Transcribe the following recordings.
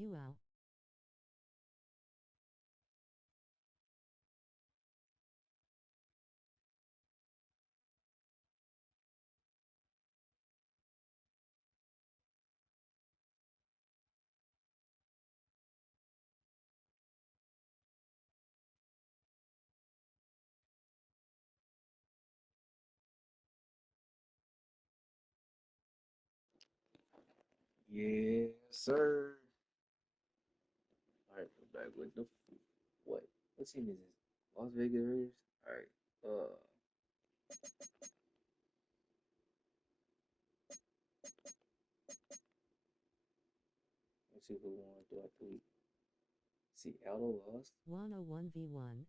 You out. Yes, sir. All right, we're back with the what? What team is this? Las Vegas Raiders. All right. Let's see who won throughout the week. Seattle lost. 101v1.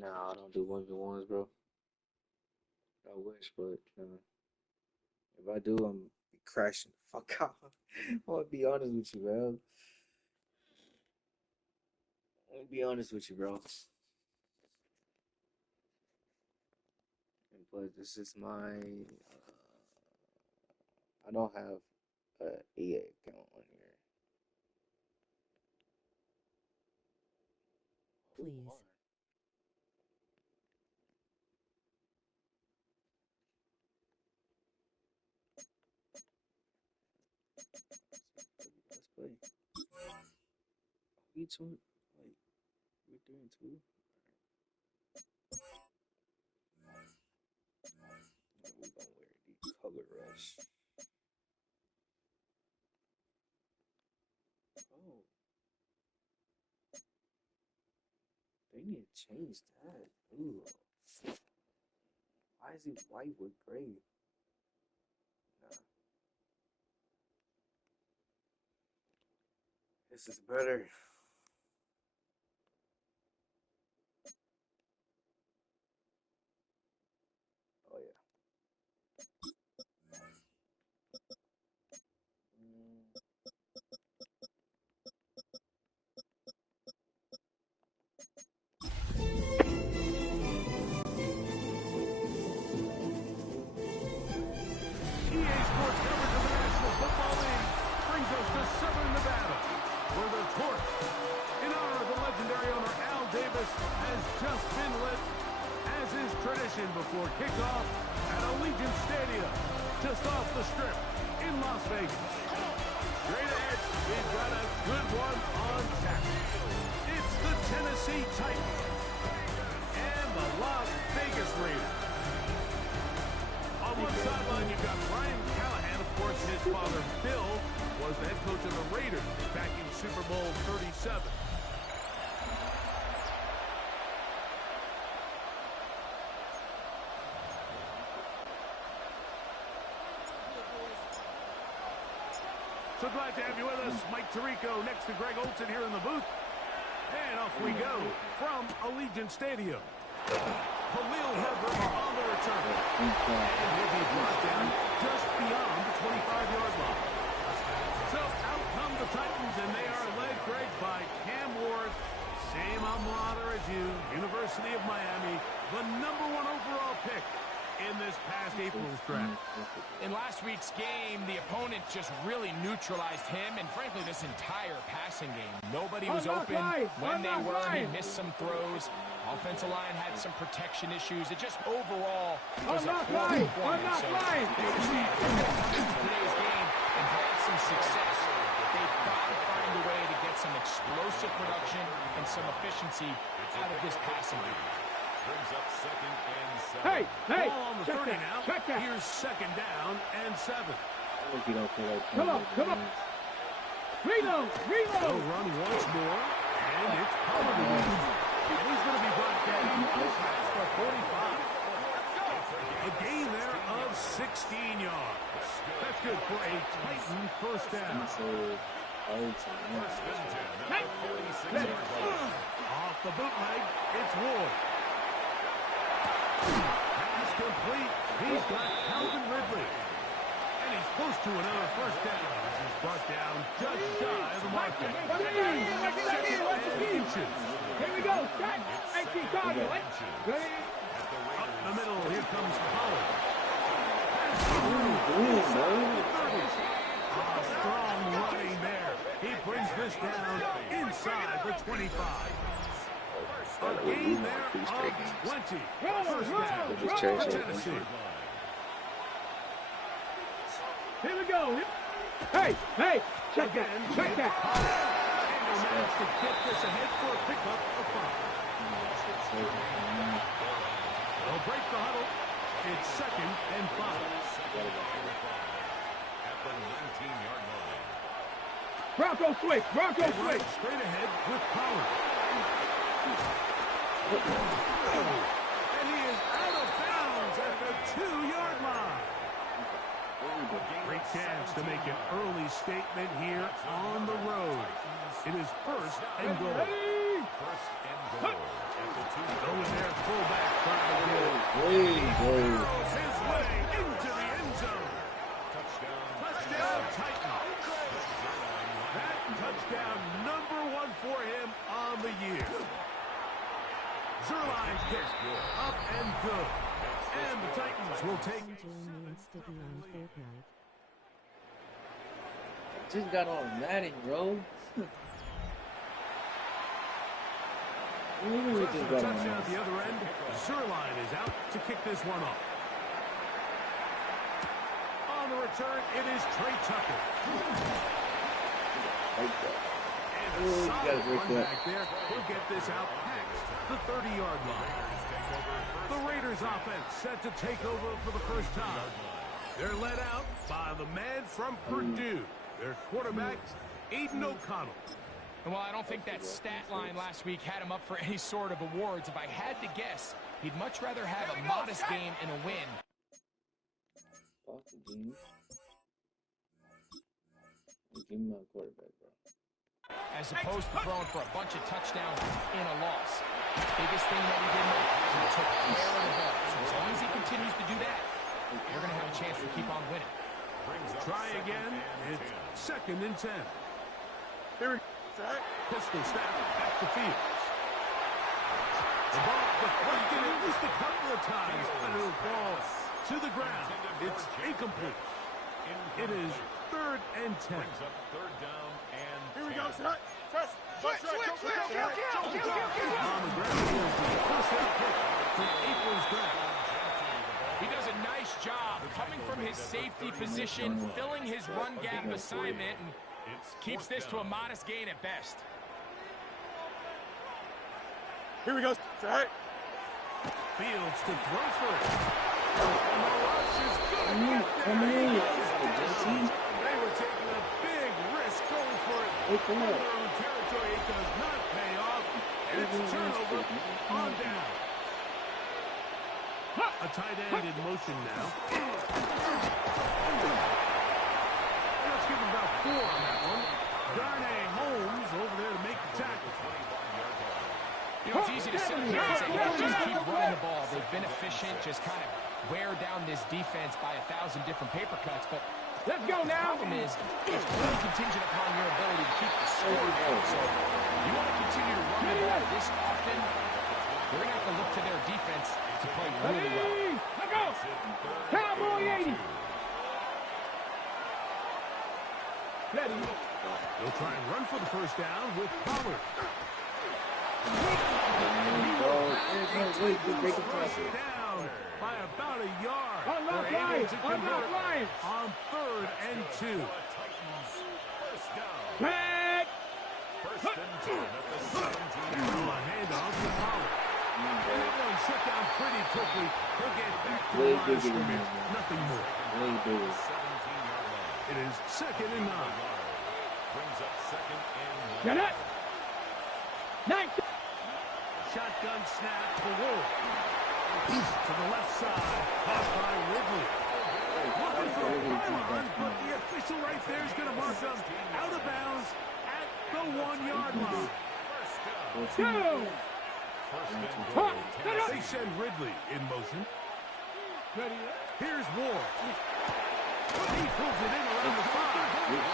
Nah, I don't do 1v1s, bro. I wish, but if I do, I'm crashing the fuck out. I'm gonna be honest with you, bro. I'm gonna be honest with you, bro. And plus, this is my. I don't have a EA account on here. Please. Let's play. We two, like, we're 3-2. We're gonna wear the color rush. Oh, they need to change that. Ooh. Why is it white with gray? Nah, this is better. Oh yeah. Mm. EA Sports coverage of the National Football League brings us to Southern Nevada, where the torch, in honor of the legendary owner Al Davis, has just been lit, as is tradition before kickoff at Allegiant Stadium, just off the Strip in Las Vegas. Straight ahead, we've got a good one on tap. It's the Tennessee Titans and the Las Vegas Raiders. On one sideline, you've got Brian Callahan. Of course, his father, Bill, was the head coach of the Raiders back in Super Bowl 37. So glad to have you with us. Mike Tirico next to Greg Olson here in the booth. And off we go from Allegiant Stadium. Khalil Herbert on the return. And he'll be brought down just beyond the 25-yard line. So out come the Titans, and they are led, Greg, by Cam Ward. Same mater as you, University of Miami, the #1 overall pick in this past April's draft. In last week's game, the opponent just really neutralized him and, frankly, this entire passing game. Nobody was open. When they were, he missed some throws. Offensive line had some protection issues. It just overall was a poor performance. So they understand today's game and have some success. They've got to find a way to get some explosive production and some efficiency out of this passing game. Brings up 2nd and 7. Hey, ball on the 30 now. Here's 2nd down and 7. Come on. Reload. They'll run once more, and it's Pollard again. And he's going to be brought down past the 45. A gain there of 16 yards. That's good for a Titan first down. Off the bootleg, it's Ward. Pass complete. He's got Calvin Ridley. And he's close to another first down. He's brought down just shy of the marker. Inches. Here we go. Up the middle, here comes Pollard. Strong running there. He brings this down inside the 25. A gain there of 20. First down for Tennessee. Here we go. Hey, check that. And they managed to get this ahead for a pickup of 5. They'll break the huddle. It's 2nd and 5. At the 19-yard line. Bronco switch. Straight ahead with Pollard. And he is out of bounds at the 2-yard line. Great chance to make an early statement here on the road. It is 1st and goal. First and goal at the 2. Going there, fullback trying to throws his way into the end zone. Touchdown Titans. That touchdown number 1 for him on the year. Zerline kick up and good. And the Titans will take. Just got on Madden, bro. Touchdown at the other end. Zerline is out to kick this one off. On the return, it is Trey Tucker. And a solid run back there. He'll get this out past the 30-yard line. The Raiders offense set to take over for the first time. They're led out by the man from Purdue. Their quarterback, Aiden O'Connell. Well, I don't think that stat line last week had him up for any sort of awards. If I had to guess, he'd much rather have a modest game and a win. Give me my quarterback, bro. As opposed to throwing for a bunch of touchdowns in a loss. Biggest thing that he did, he took care of the ball. So as long as he continues to do that, we're going to have a chance to keep on winning. Try again. It's 2nd and 10. Here we go. Pistol snap back to Fields. The ball deflected at least a couple of times, but it'll fall to the ground. It's incomplete. It is 3rd and 10. Third down and 10. Here we go. Switch. On the ground is the first down pick from April's draft. He does a nice job coming from his safety position, filling his run gap assignment, and keeps this to a modest gain at best. Here we go. Right. Fields to throw for it. And the rush is good. They were taking a big risk going for it from their own territory. It does not pay off. And it's a turnover on down. A tight end in motion now. Let's give him about 4 on that one. Darnay Holmes over there to make the tackle. You know, it's easy to sit here and say, hey, just keep running the ball. They've been efficient, just kind of wear down this defense by 1,000 different paper cuts. But let's go now. The problem is, it's only contingent upon your ability to keep the score down. So you want to continue to run the ball this often, they're going to have to look to their defense to play really well. Let's go. Cowboy 80. They'll try and run for the first down with Pollard. Down by about a yard. Unlock Lions. On 3rd and 2. Back. First and 10 at the 17. Handoff to Pollard. And that one shut down pretty quickly. He'll get back to the line of scrimmage. Nothing more. 17-yard line. It is 2nd and 9. Brings up 2nd and 1. Get it. 9. Shotgun snap to Wolf. To the left side. Caught by Ridley. Looking for a pylon, but the official right there is going to mark them out of bounds at the 1-yard line. Two. They send Ridley in motion. Here's Ward. He pulls it in around the 5. He'll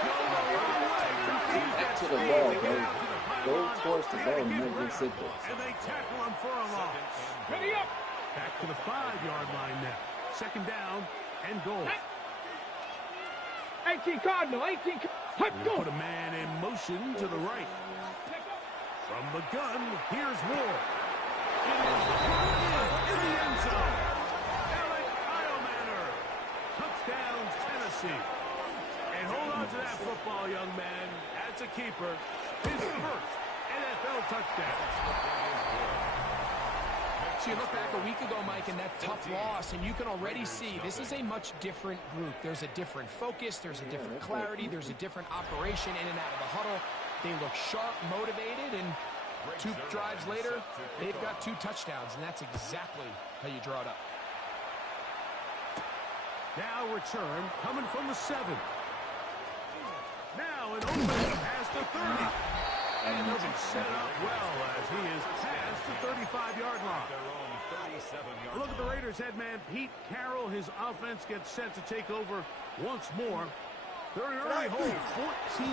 go the wrong way. Back to the ball, bro. Go towards the ball and not just sit there. And they tackle him for a loss. Ready up. Back to the 5-yard line now. 2nd down and goal. 18 Cardinal, 18. Let's go. Put a man in motion to the right. From the gun, here's Ward. It is in the end zone. Alec Eilmanner. Touchdown, Tennessee. And hold on to that football, young man. As a keeper, his first NFL touchdown. So you look back a week ago, Mike, and that tough loss, and you can already see this is a much different group. There's a different focus, there's a different clarity, there's a different operation in and out of the huddle. They look sharp, motivated, and 2 drives later, they've got 2 touchdowns, and that's exactly how you draw it up. Now return coming from the 7. Now an open past the 30. And he'll be set up well as he is past the 35-yard line. Look at the Raiders head man, Pete Carroll. His offense gets set to take over once more. They're in an early hole, 14-0. In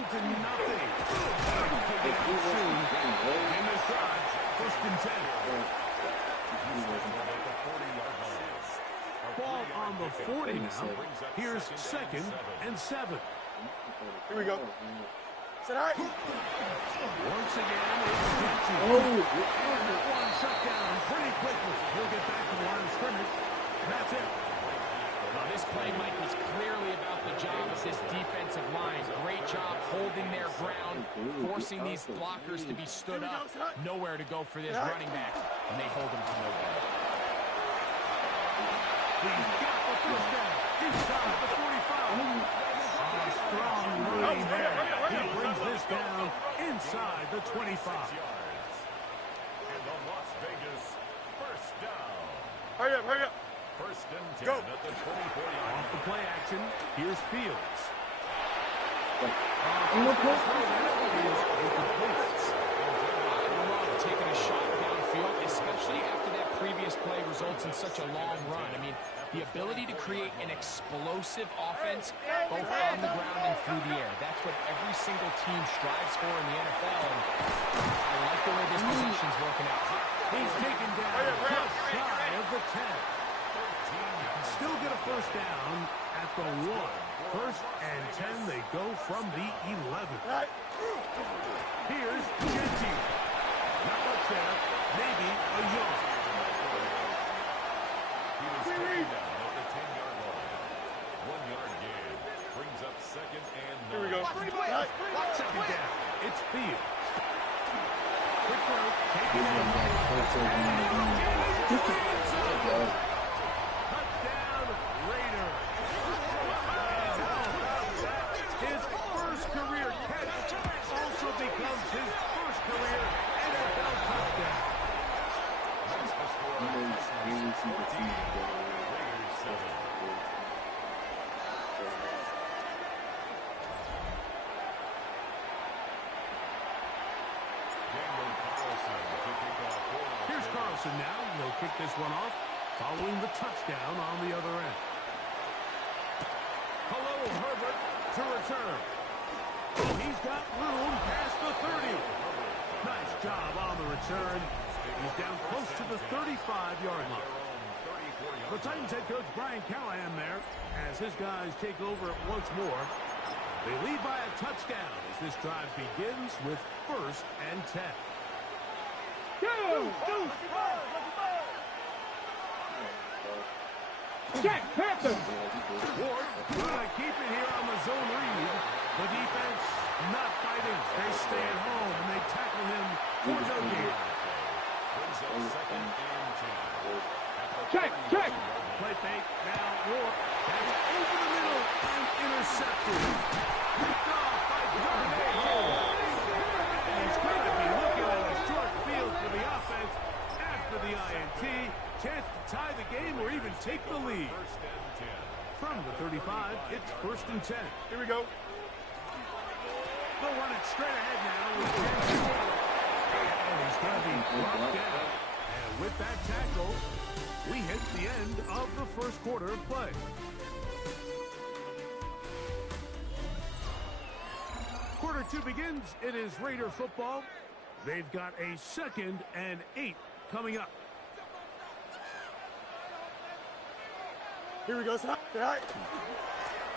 this drive, 1st and 10. Ball on the 40 now. Here's 2nd and 7. Here we go. Sit all right. Once again, it's Genty. One shut down pretty quickly. He'll get back to the line of scrimmage. That's it. Now, this play, Mike, was clearly about the job of this defensive line. Great job holding their ground, forcing these blockers to be stood up. Nowhere to go for this running back, and they hold him to nowhere. He's got the first down inside the 45. Strong running there. He brings this down inside the 25. In the Las Vegas first down. Hurry up, hurry up. 1st and 10 Go. at the 24-yard. Off the play action, here's Fields. I love taking a shot downfield, especially after that previous play results in such a long run. I mean, the ability to create an explosive offense both on the ground and through the air. That's what every single team strives for in the NFL, and I like the way this possession's working out. He's taken down just shy of the 10. Still get a first down at the 1. 1st and 10, they go from the 11. Here's Genty. Not much there, maybe a yard. He was taken down at the 10-yard line. 1-yard gain brings up 2nd and 9. Here we go. Second down, it's Fields. Quick throw, taken in. Touchdown, Raiders. And how about that? His first career catch also becomes his first career NFL touchdown. That's the score. Raiders 7. Here's Carlson now. He'll kick this one off, following the touchdown on the other end. Hello, Herbert to return. Oh, he's got room past the 30. Nice job on the return. He's down close to the 35-yard line. The Titans head coach Brian Callahan there as his guys take over once more. They lead by a touchdown as this drive begins with 1st and 10. Jack Panther. Ward trying to keep it here on the zone read. The defense not fighting. They stay at home and they tackle him for no gain. Check. Play fake. Now Ward. That's over the middle and intercepted. Picked off by Jordan. And he's going to be looking at a short field for the offense after the INT. Chance to tie the game or even take the lead. From the 35, it's 1st and 10. Here we go. They'll run it straight ahead now with Genty. And he's going to be brought down. And with that tackle, we hit the end of the first quarter of play. Quarter 2 begins. It is Raider football. They've got a 2nd and 8 coming up. Here we go. Sit all right.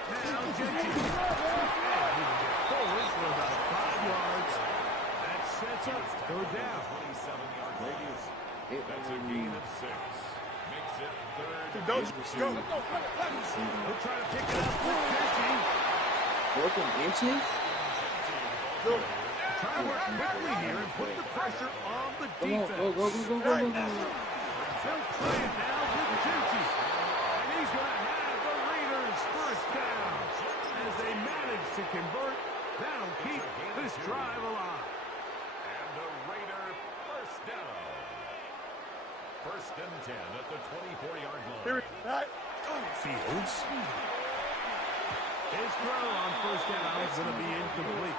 Now Genty. And he will get forward for about 5 yards. That sets up third down. 27-yard radius. That's a gain of 6. Makes it third. Go. He'll try to pick it up with Genty. Broken inches? Try to work quickly here and put the pressure on the Come on, defense. go. They'll play it now with Genty. And he's going to have the Raiders first down. As they manage to convert, that'll keep this drive alive. And the Raider first down. First and 10 at the 24-yard line. Fields. His throw on first down is going to be incomplete.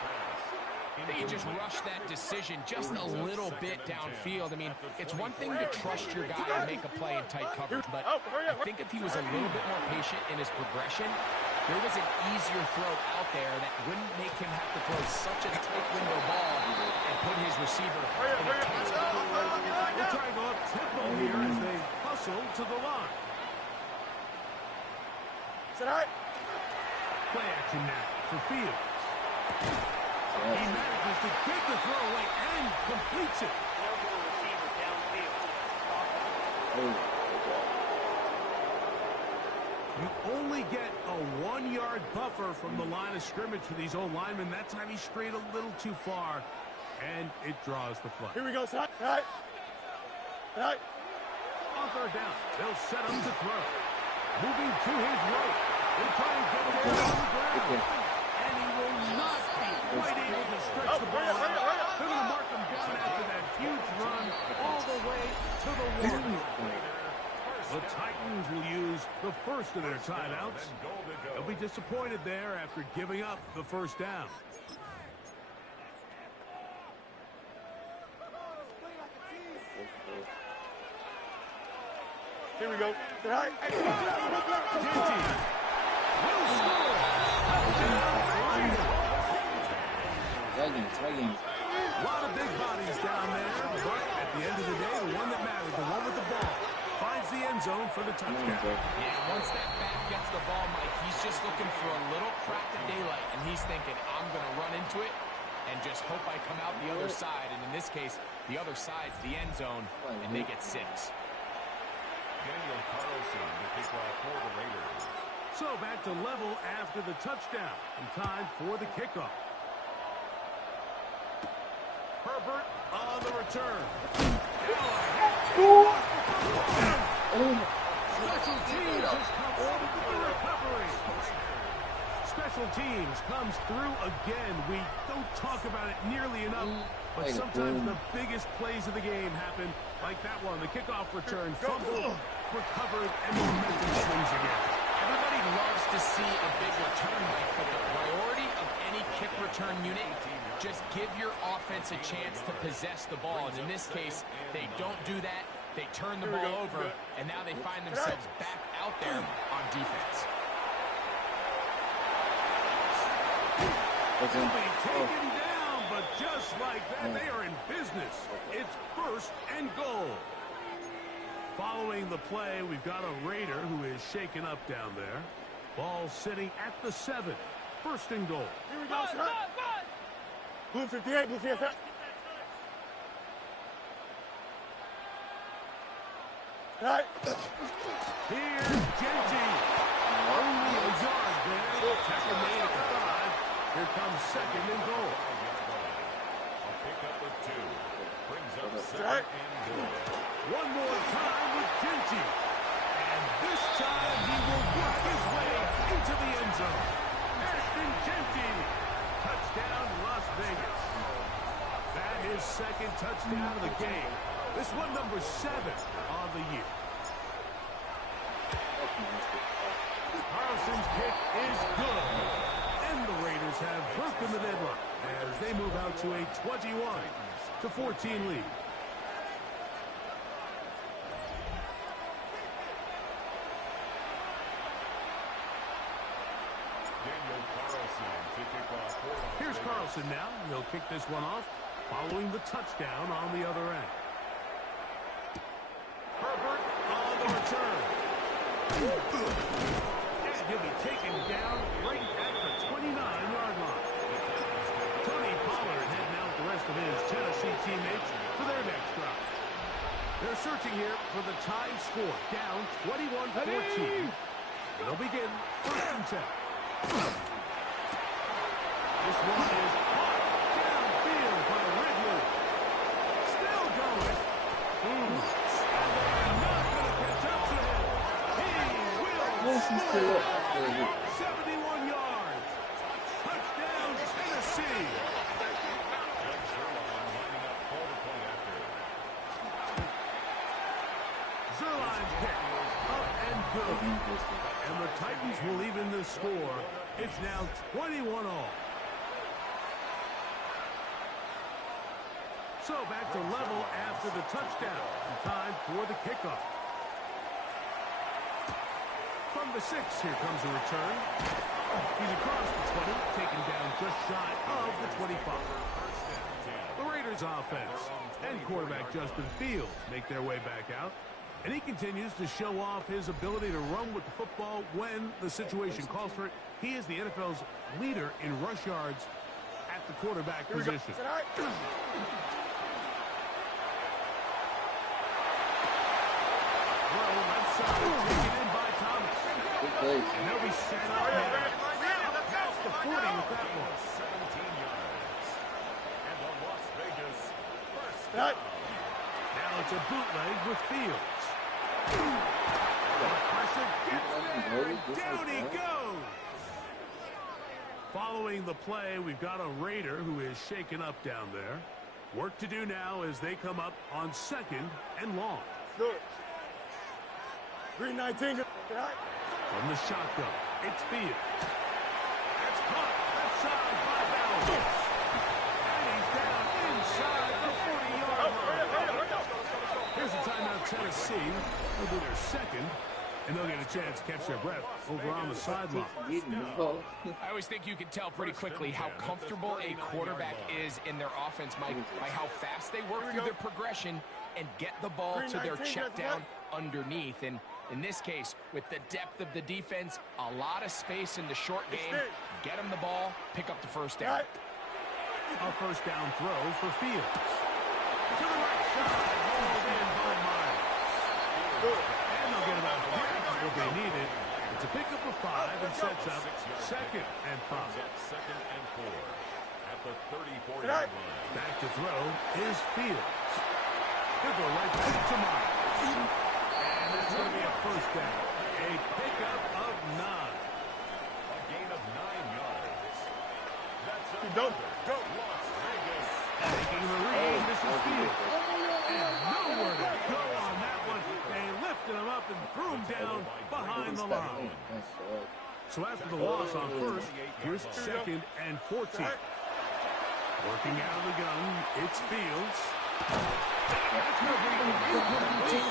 They just rushed that decision just a little bit downfield. I mean, it's one thing to trust your guy and make a play in tight coverage, but I think if he was a little bit more patient in his progression, there was an easier throw out there that wouldn't make him have to throw such a tight window ball and put his receiver in a tight spot. We're trying to go up tempo here as they hustle to the line. Play action now for Fields. He manages to get the throw away and completes it. You only get a 1-yard buffer from the line of scrimmage for these old linemen. That time he strayed a little too far, and it draws the flag. Here we go, son. On third down, they'll set up to throw. Moving to his right. They'll try and get there on the ground. And he will not be quite able to stretch the ball out. They're going to mark him down after that huge run all the way to the 1. The Titans will use the first of their timeouts. They'll be disappointed there after giving up the first down. Here we go. Genty will score. Tagging. A lot of big bodies down there, but at the end of the day, the one that mattered, the one with the ball, finds the end zone for the touchdown. Yeah, once that back gets the ball, Mike, he's just looking for a little crack of daylight, and he's thinking, I'm going to run into it and just hope I come out the other side. And in this case, the other side's the end zone, and they get 6. Daniel Carlson to kick off for the Raiders. So back to level after the touchdown, and time for the kickoff. Herbert on the return. Special teams has come over the recovery. Special teams comes through again. We don't talk about it nearly enough, but sometimes the biggest plays of the game happen like that one. The kickoff return, fumble, recovered, and momentum swings again. Everybody loves to see a big return, Mike, but the priority of any kick return unit, just give your offense a chance to possess the ball. And in this case, they don't do that. They turn the ball over, and now they find themselves back out there on defense. They'll be taken down, but just like that, they are in business. It's first and goal. Following the play, we've got a Raider who is shaken up down there. Ball sitting at the 7. First and goal. Here we go, son. Blue 58, blue 58. Right. Here's Genty. Only a yard there. Tackle made at the 5. Here comes second and goal. A pickup of 2. Brings up second and goal. One more time with Genty. And this time he will work his way into the end zone. Ashton Genty. Touchdown, Las Vegas. That is second touchdown of the game. This one number 7 on the year. Carlson's kick is good. And the Raiders have broken the deadlock as they move out to a 21-14 lead. Daniel Carlson to kick off for Las Here's Vegas. Carlson now. He'll kick this one off following the touchdown on the other end. Herbert on the return. And he'll be taken down right at the 29-yard line. Tony Pollard heading out the rest of his Tennessee teammates for their next drive. They're searching here for the time score, down 21-14. They'll begin 1st and 10. This one is caught downfield by Ridley. Still going. And they're not going to catch up to him. He will score 71 yards. Touchdown, Tennessee. Zerline's kick up and good. And the Titans will even the score. It's now 21-all. So back to level after the touchdown. Time for the kickoff. From the 6, here comes a return. He's across the 20, taken down just shy of the 25. The Raiders offense and quarterback Justin Fields make their way back out. And he continues to show off his ability to run with the football when the situation calls for it. He is the NFL's leader in rush yards at the quarterback position. Taken in by Thomas. And they'll be set up now. Past the 40 with that one. 17 yards. And the Las Vegas first down. Now it's a bootleg with Fields. Pressure gets there. Down he goes. Following the play, we've got a Raider who is shaken up down there. Work to do now as they come up on 2nd and long. Good. 319. From the shotgun, it's Fields. That's caught left side by Bell. And he's down inside the 40-yard line. Here's a timeout, Tennessee. They'll do their 2nd, and they'll get a chance to catch their breath over on the sideline. I always think you can tell pretty quickly how comfortable a quarterback is in their offense, Mike, by how fast they work through their progression and get the ball to their check down underneath. And in this case, with the depth of the defense, a lot of space in the short game, get them the ball, pick up the first down. A first down throw for Fields. To the right side, hauled in by Myers. And they'll get about half what they needed. It's a pickup of 5 and sets up 2nd and 5. 2nd and 4 at the 34-yard line. Back to throw is Fields. He'll go right back to Myers. And that's going to be a first down. A pickup of 9. A gain of 9 yards. That's a Don't. Las Vegas. Taking the read, this is Fields. And nowhere to go on that one. They lifted him up and threw him down behind the line. So after the loss on 1st, here's 2nd and 14. Working out of the gun, it's Fields. That's going to be incomplete.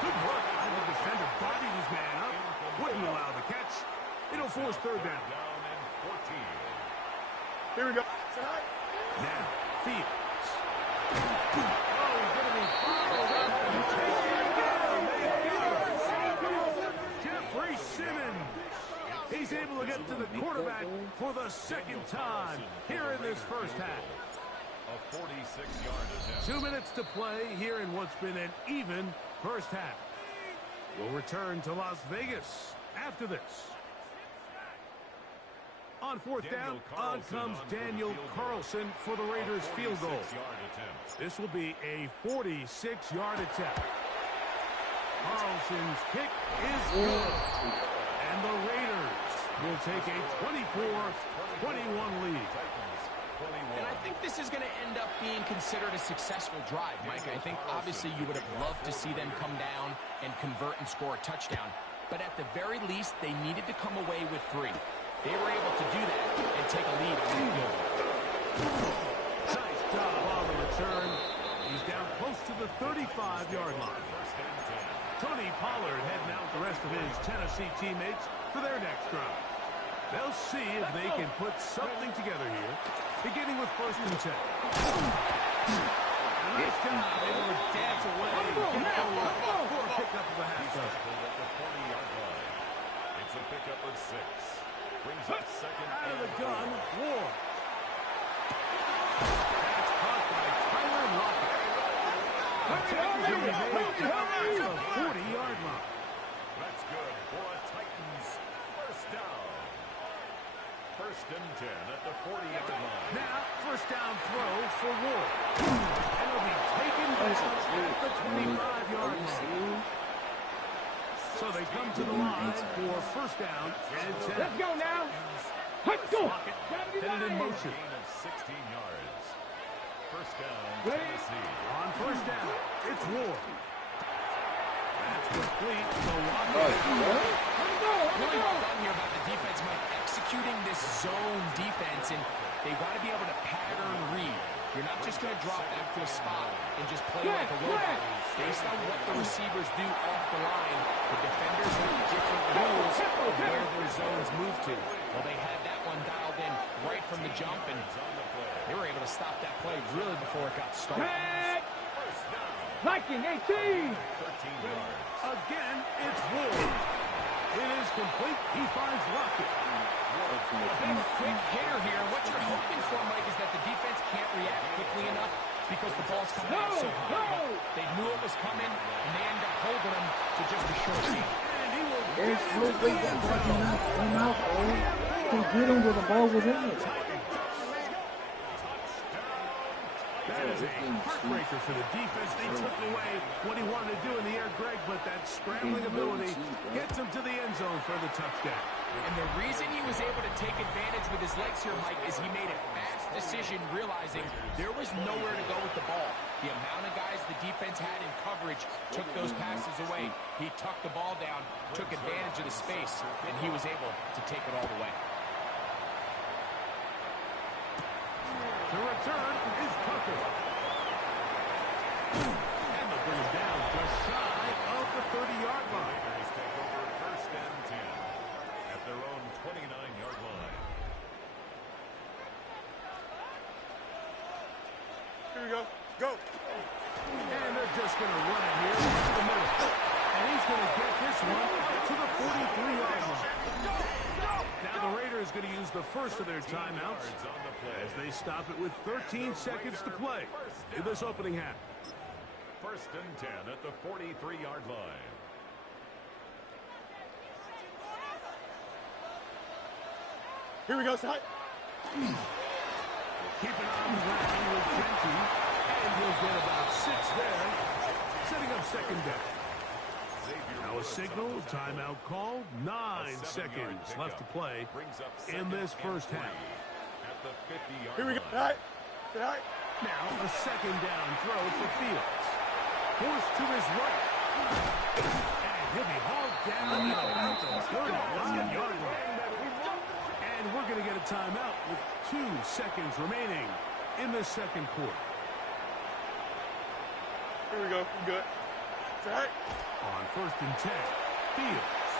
Good work by the defender. Bodied his man up. Wouldn't allow the catch. It'll force 3rd down. Down and 14. Here we go. Now, Fields. Oh, he's going to be fouled up and taken down. They go. Jeffrey Simmons. He's able to get to the quarterback for the 2nd time here in this first half. A 46-yard attempt. 2 minutes to play here in what's been an even first half. We'll return to Las Vegas after this. On 4th down, on comes Daniel Carlson for the Raiders' field goal. This will be a 46-yard attempt. Carlson's kick is good. And the Raiders will take a 24-21 lead. And I think this is going to end up being considered a successful drive, Mike. I think obviously you would have loved to see them come down and convert and score a touchdown. But at the very least, they needed to come away with 3. They were able to do that and take a lead on the field. Nice job on the return. He's down close to the 35-yard line. Tony Pollard heading out the rest of his Tennessee teammates for their next drive. They'll see if they can put something together here, beginning with 1st and 10. And nice job, able to dance away and get forward for a pickup of the half dozen. At the 40-yard line. It's a pickup of 6. second Out of the and gun, 4. Ward. That's caught by Tyler Lockett. The tackle's going to be made at the 40-yard line. That's good for a Titans first down. First and 10 at the 40-yard line. Now, first down throw for Ward. And it'll be taken down at the 25-yard line. So they come to the line for first down and 10. Let's go now. Let's go. Lockett headed in motion. Gain of 16 yards. First down, Ready? Tennessee. On first down, it's Ward. That's complete to Lockett. Really well done here by the defense, Mike, executing this zone defense, and they got to be able to pattern read. You're not just going to drop back to a spot and just play like a robot. Based on what the receivers do off the line, the defenders have different rules of where their zones move to. Well, they had that one dialed in right from the jump, and they were able to stop that play really before it got started. Liking 18. 13 yards. Again, it's Ward. It is complete. He finds Lockett. A bit of a quick hitter here. What you're hoping for, Mike, is that the defense can't react quickly enough because the ball's coming out so high. But they knew it was coming, and they end up holding him to just a short gain. And he will There's no way that ball cannot come out, bro. He hit him where the ball was in it. That is a heartbreaker for the defense. They took away what he wanted to do in the air, Greg, but that scrambling ability gets him to the end zone for the touchdown. And the reason he was able to take advantage with his legs here, Mike, is he made a fast decision realizing there was nowhere to go with the ball. The amount of guys the defense had in coverage took those passes away. He tucked the ball down, took advantage of the space, and he was able to take it all the way. The return is Tucker. And they'll bring him down just shy of the 30-yard line. Packers take over first and 10 at their own 29-yard line. Here we go. Go. And they're just going to run it here into the middle. And he's going to get this one to the 43-yard line. Now the Raiders going to use the first of their timeouts as they stop it with 13 seconds to play in this opening half. First and 10 at the 43-yard line. Here we go, Sai. Keep it on the ground with Genty, and he'll get about 6 there, setting up second down. Now a signal, timeout call, 9 seconds left to play in this first half. At the 50-yard Here we go. line. All right. All right. Now a second down throw for Fields. Forced to his right. And he'll be hauled down at about the 35-yard line. And we're going to get a timeout with 2 seconds remaining in the second quarter. Here we go. You good? All right. On first and 10, Fields.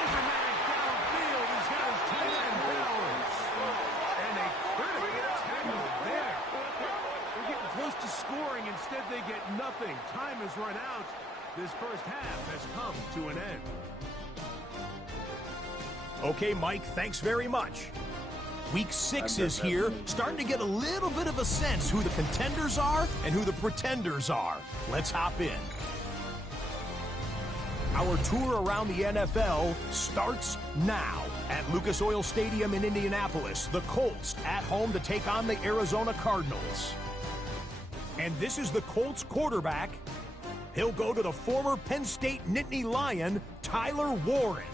Overman downfield. He's got his tight end Bowers. And a critical tackle there. They're getting close to scoring. Instead, they get nothing. Time has run out. This first half has come to an end. Okay, Mike, thanks very much. Week 6 is here, starting to get a little bit of a sense who the contenders are and who the pretenders are. Let's hop in. Our tour around the NFL starts now. At Lucas Oil Stadium in Indianapolis, the Colts at home to take on the Arizona Cardinals. And this is the Colts quarterback. He'll go to the former Penn State Nittany Lion, Tyler Warren.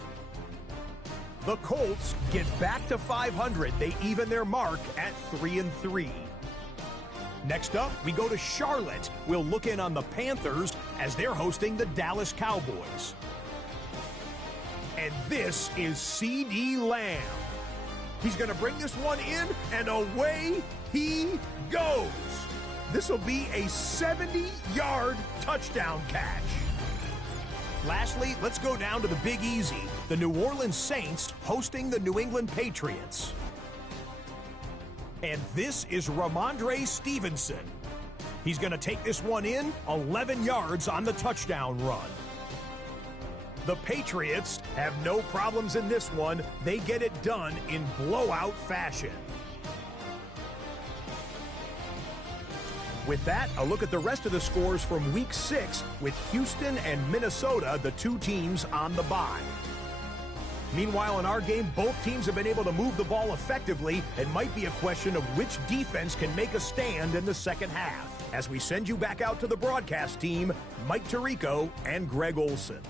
The Colts get back to 500. They even their mark at 3-3. Next up, we go to Charlotte. We'll look in on the Panthers as they're hosting the Dallas Cowboys. And this is C.D. Lamb. He's going to bring this one in, and away he goes. This will be a 70-yard touchdown catch. Lastly, let's go down to the Big Easy. The New Orleans Saints hosting the New England Patriots. And this is Ramondre Stevenson. He's going to take this one in 11 yards on the touchdown run. The Patriots have no problems in this one. They get it done in blowout fashion. With that, a look at the rest of the scores from Week 6 with Houston and Minnesota, the two teams on the bye. Meanwhile, in our game, both teams have been able to move the ball effectively. It might be a question of which defense can make a stand in the second half. As we send you back out to the broadcast team, Mike Tirico and Greg Olson.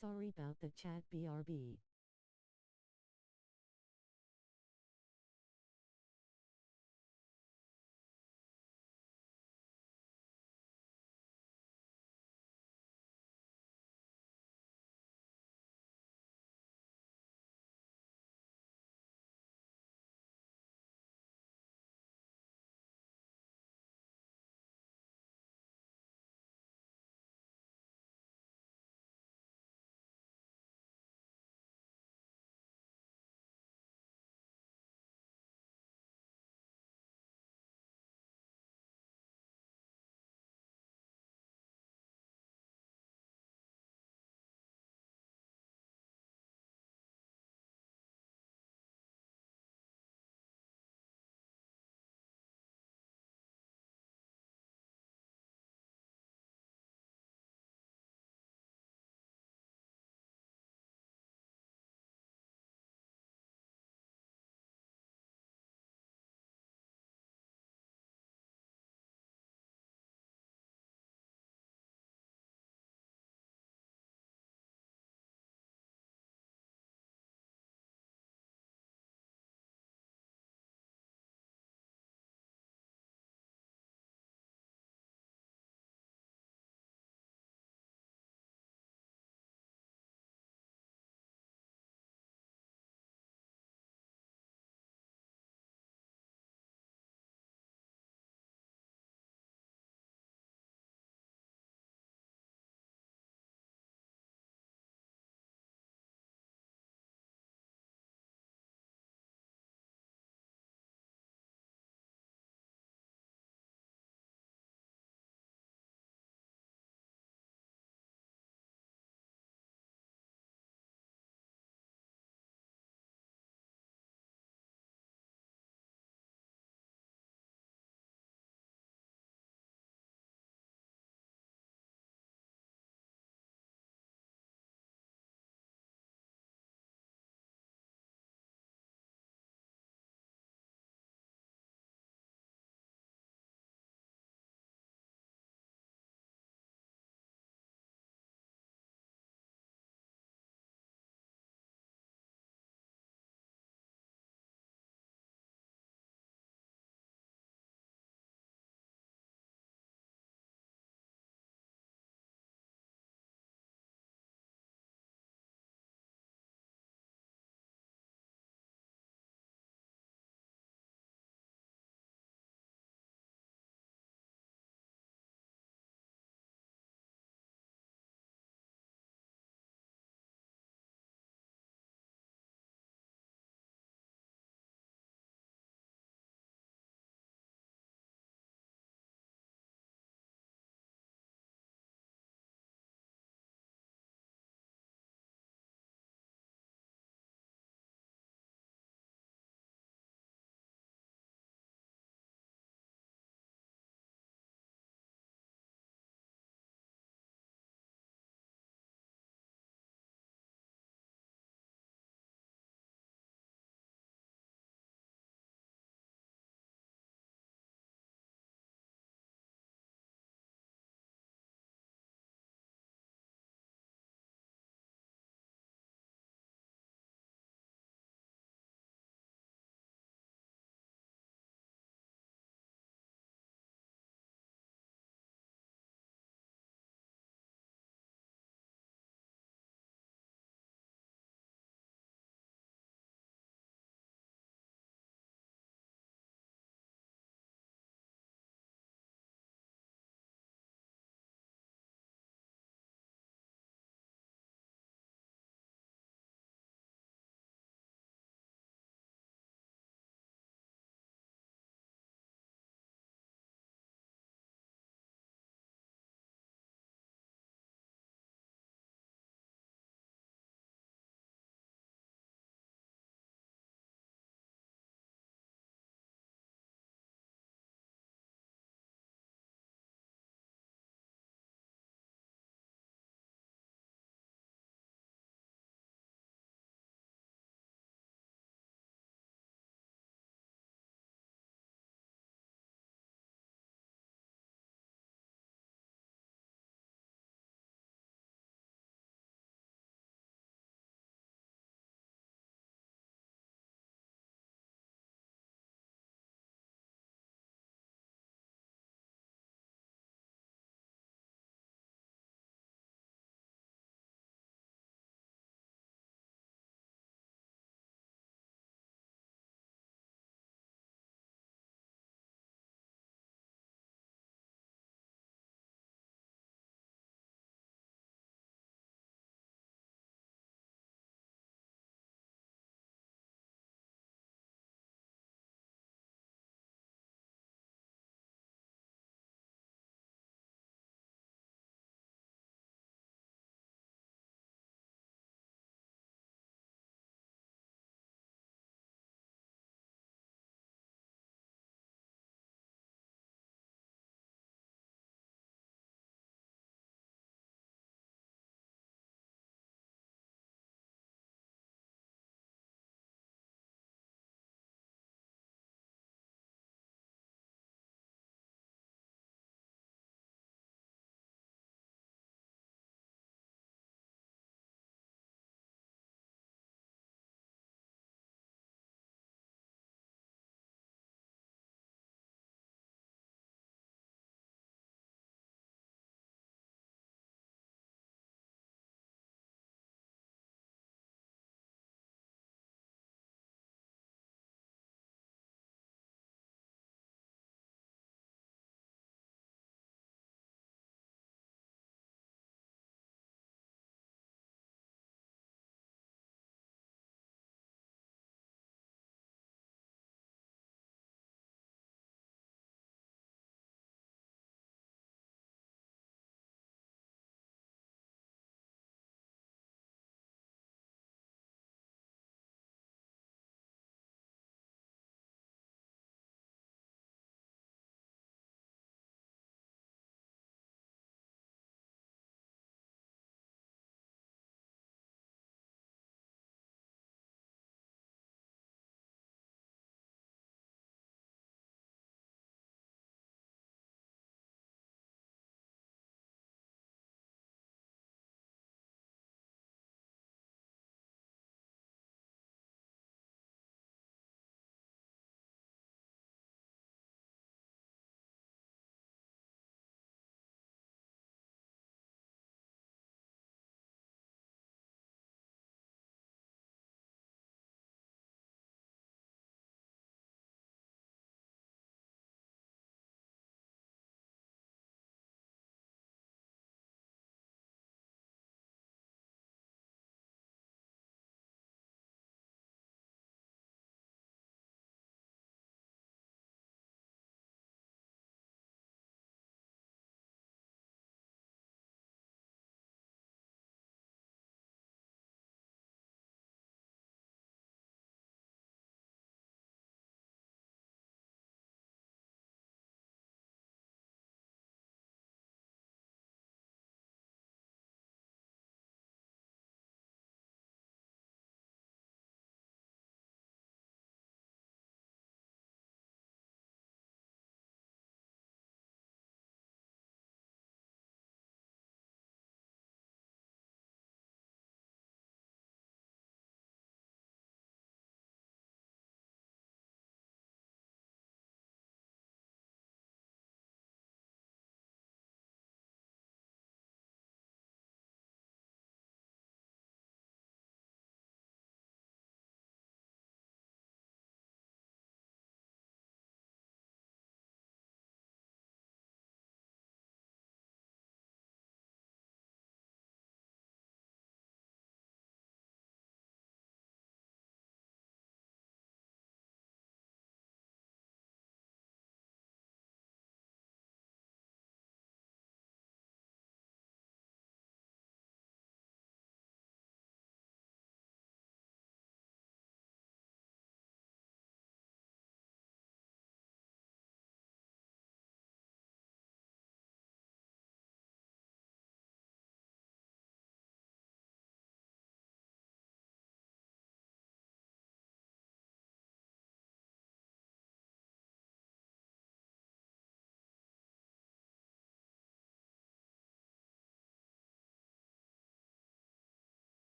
Sorry about the chat, BRB.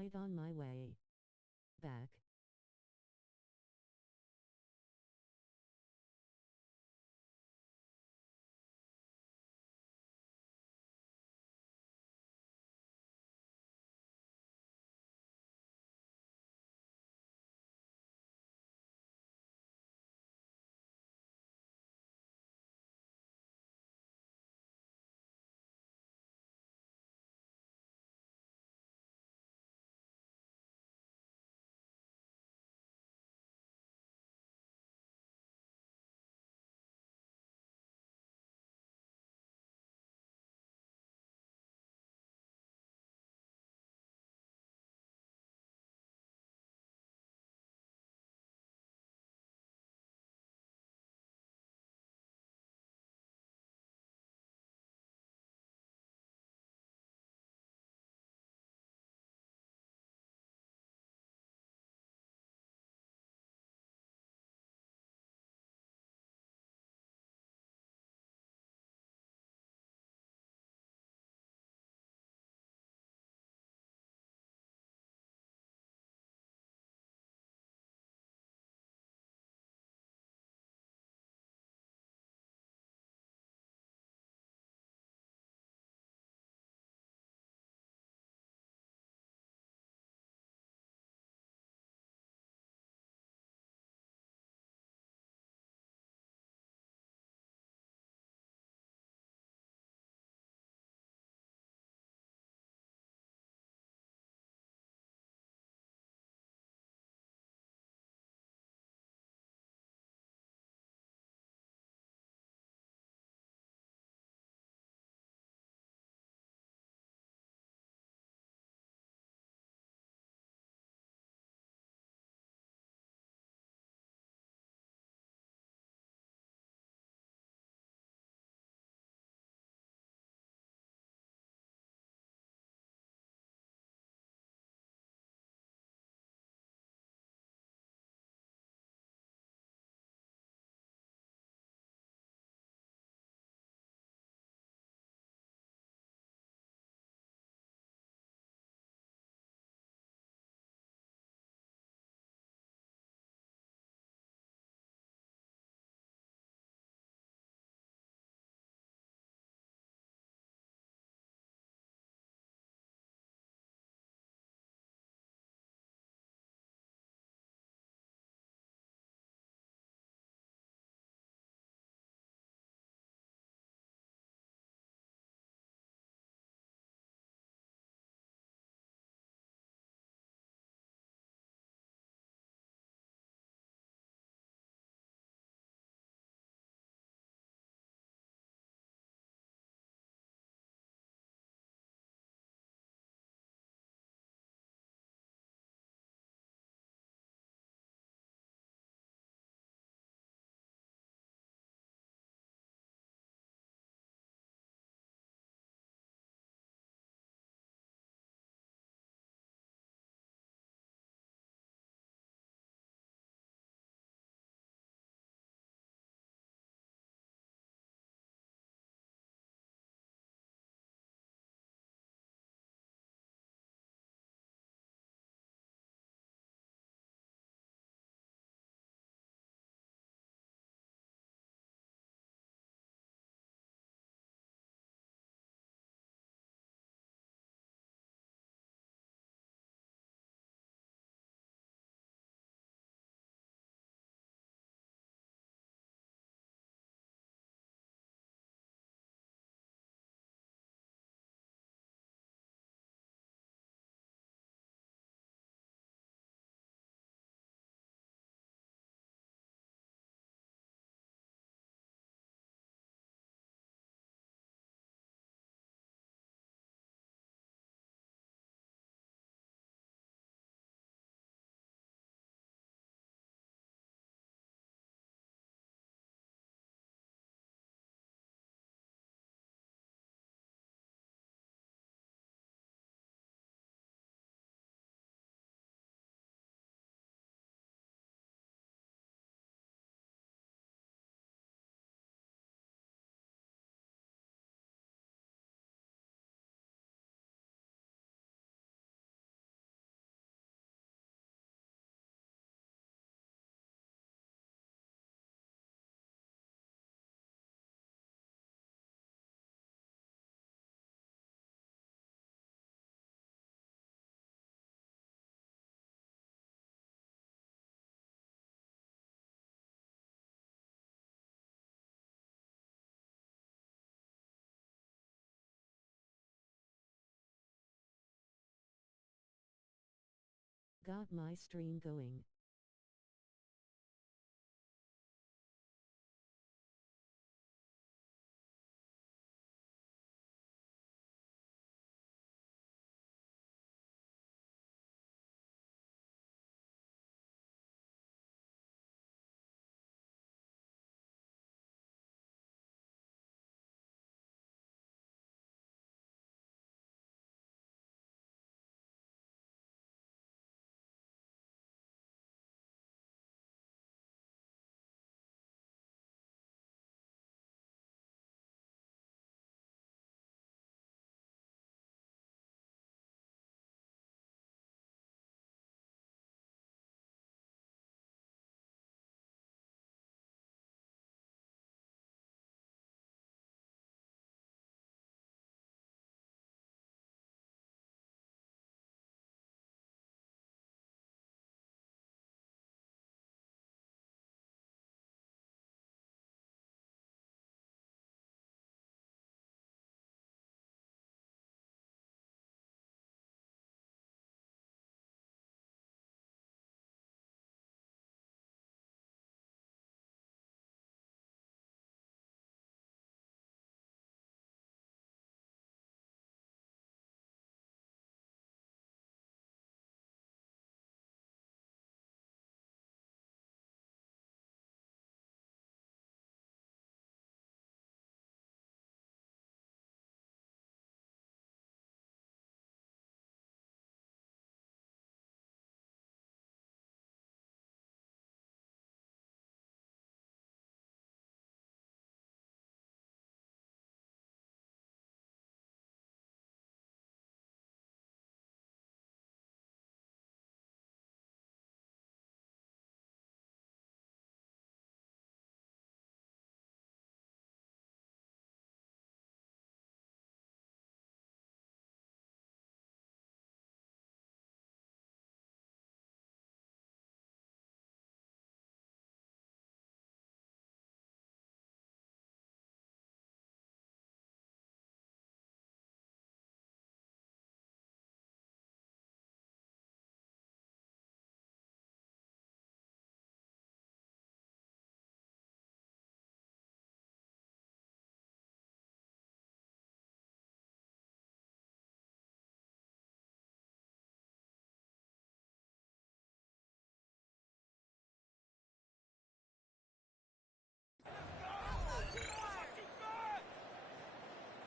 height on my way back. Got my stream going.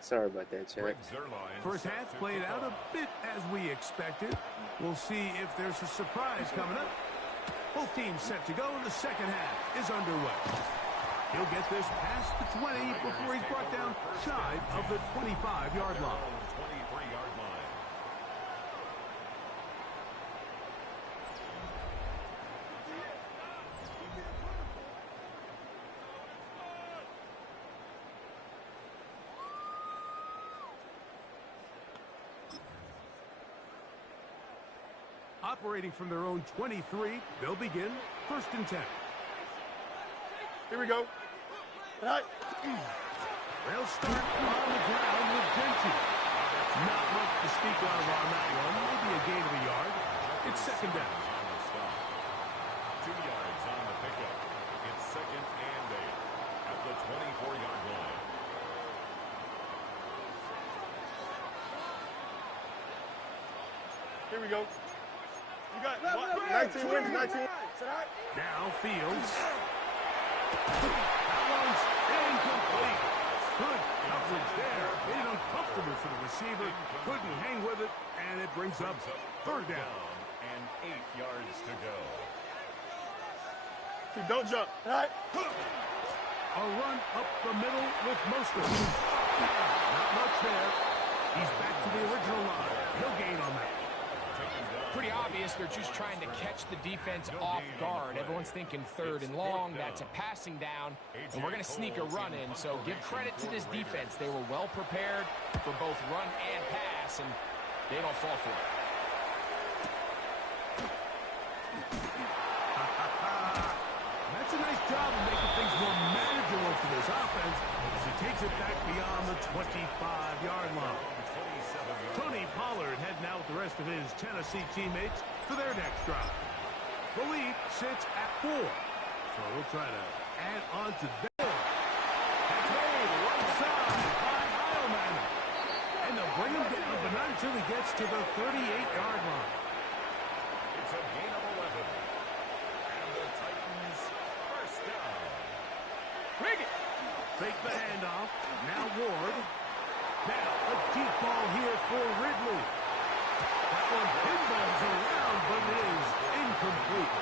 Sorry about that, chat. First half played out a bit as we expected. We'll see if there's a surprise coming up. Both teams set to go, and the second half is underway. He'll get this past the 20 before he's brought down shy of the 25-yard line. Operating from their own 23, they'll begin 1st and 10. Here we go. Right. They'll start on the ground with Denty. Not much to speak of on that one. Maybe a gain of a yard. It's 2nd down. 2 yards on the pickup. It's 2nd and 8 at the 24-yard line. Here we go. You got 19 wins, 19. Now Fields. That one's incomplete. Good coverage there. Made it uncomfortable for the receiver. Couldn't hang with it, and it brings up 3rd down. And 8 yards to go. Don't jump. Right. A run up the middle with most of it. Not much there. He's back to the original line. No gain on that. Pretty obvious they're just trying to catch the defense off guard. Everyone's thinking 3rd and long. That's a passing down, and we're going to sneak a run in. So give credit to this defense. They were well prepared for both run and pass, and they don't fall for it. That's a nice job of making things more manageable for this offense as he takes it back beyond the 25-yard line. Tony Pollard heading out with the rest of his Tennessee teammates for their next drive. The lead sits at 4. So we'll try to add on to that. That's made right side by Heilman. And they'll bring him down, but not until he gets to the 38-yard line. It's a gain of 11. And the Titans first down. Bring it. Fake the handoff. Now Ward. Now a deep ball here for Ridley. That one pinballs around, but it is incomplete.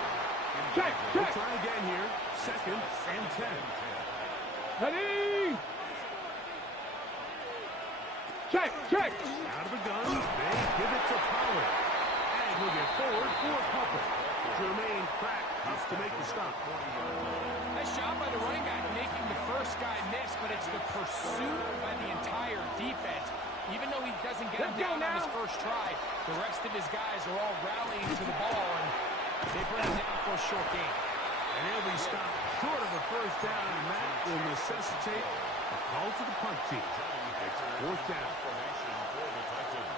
Check. We'll try again here. 2nd and 10. Ready. Check. Out of the gun. They give it to Pollard. And we'll get forward for Pupper. Jermaine Pratt has to make the stop. Nice job by the running back making the first guy miss, but it's the pursuit by the entire defense. Even though he doesn't get him down on his first try, the rest of his guys are all rallying to the ball, and they bring him down for a short gain. And he'll be stopped short of a first down, and that will necessitate a call to the punt team. It's 4th down. Formation for the Titans.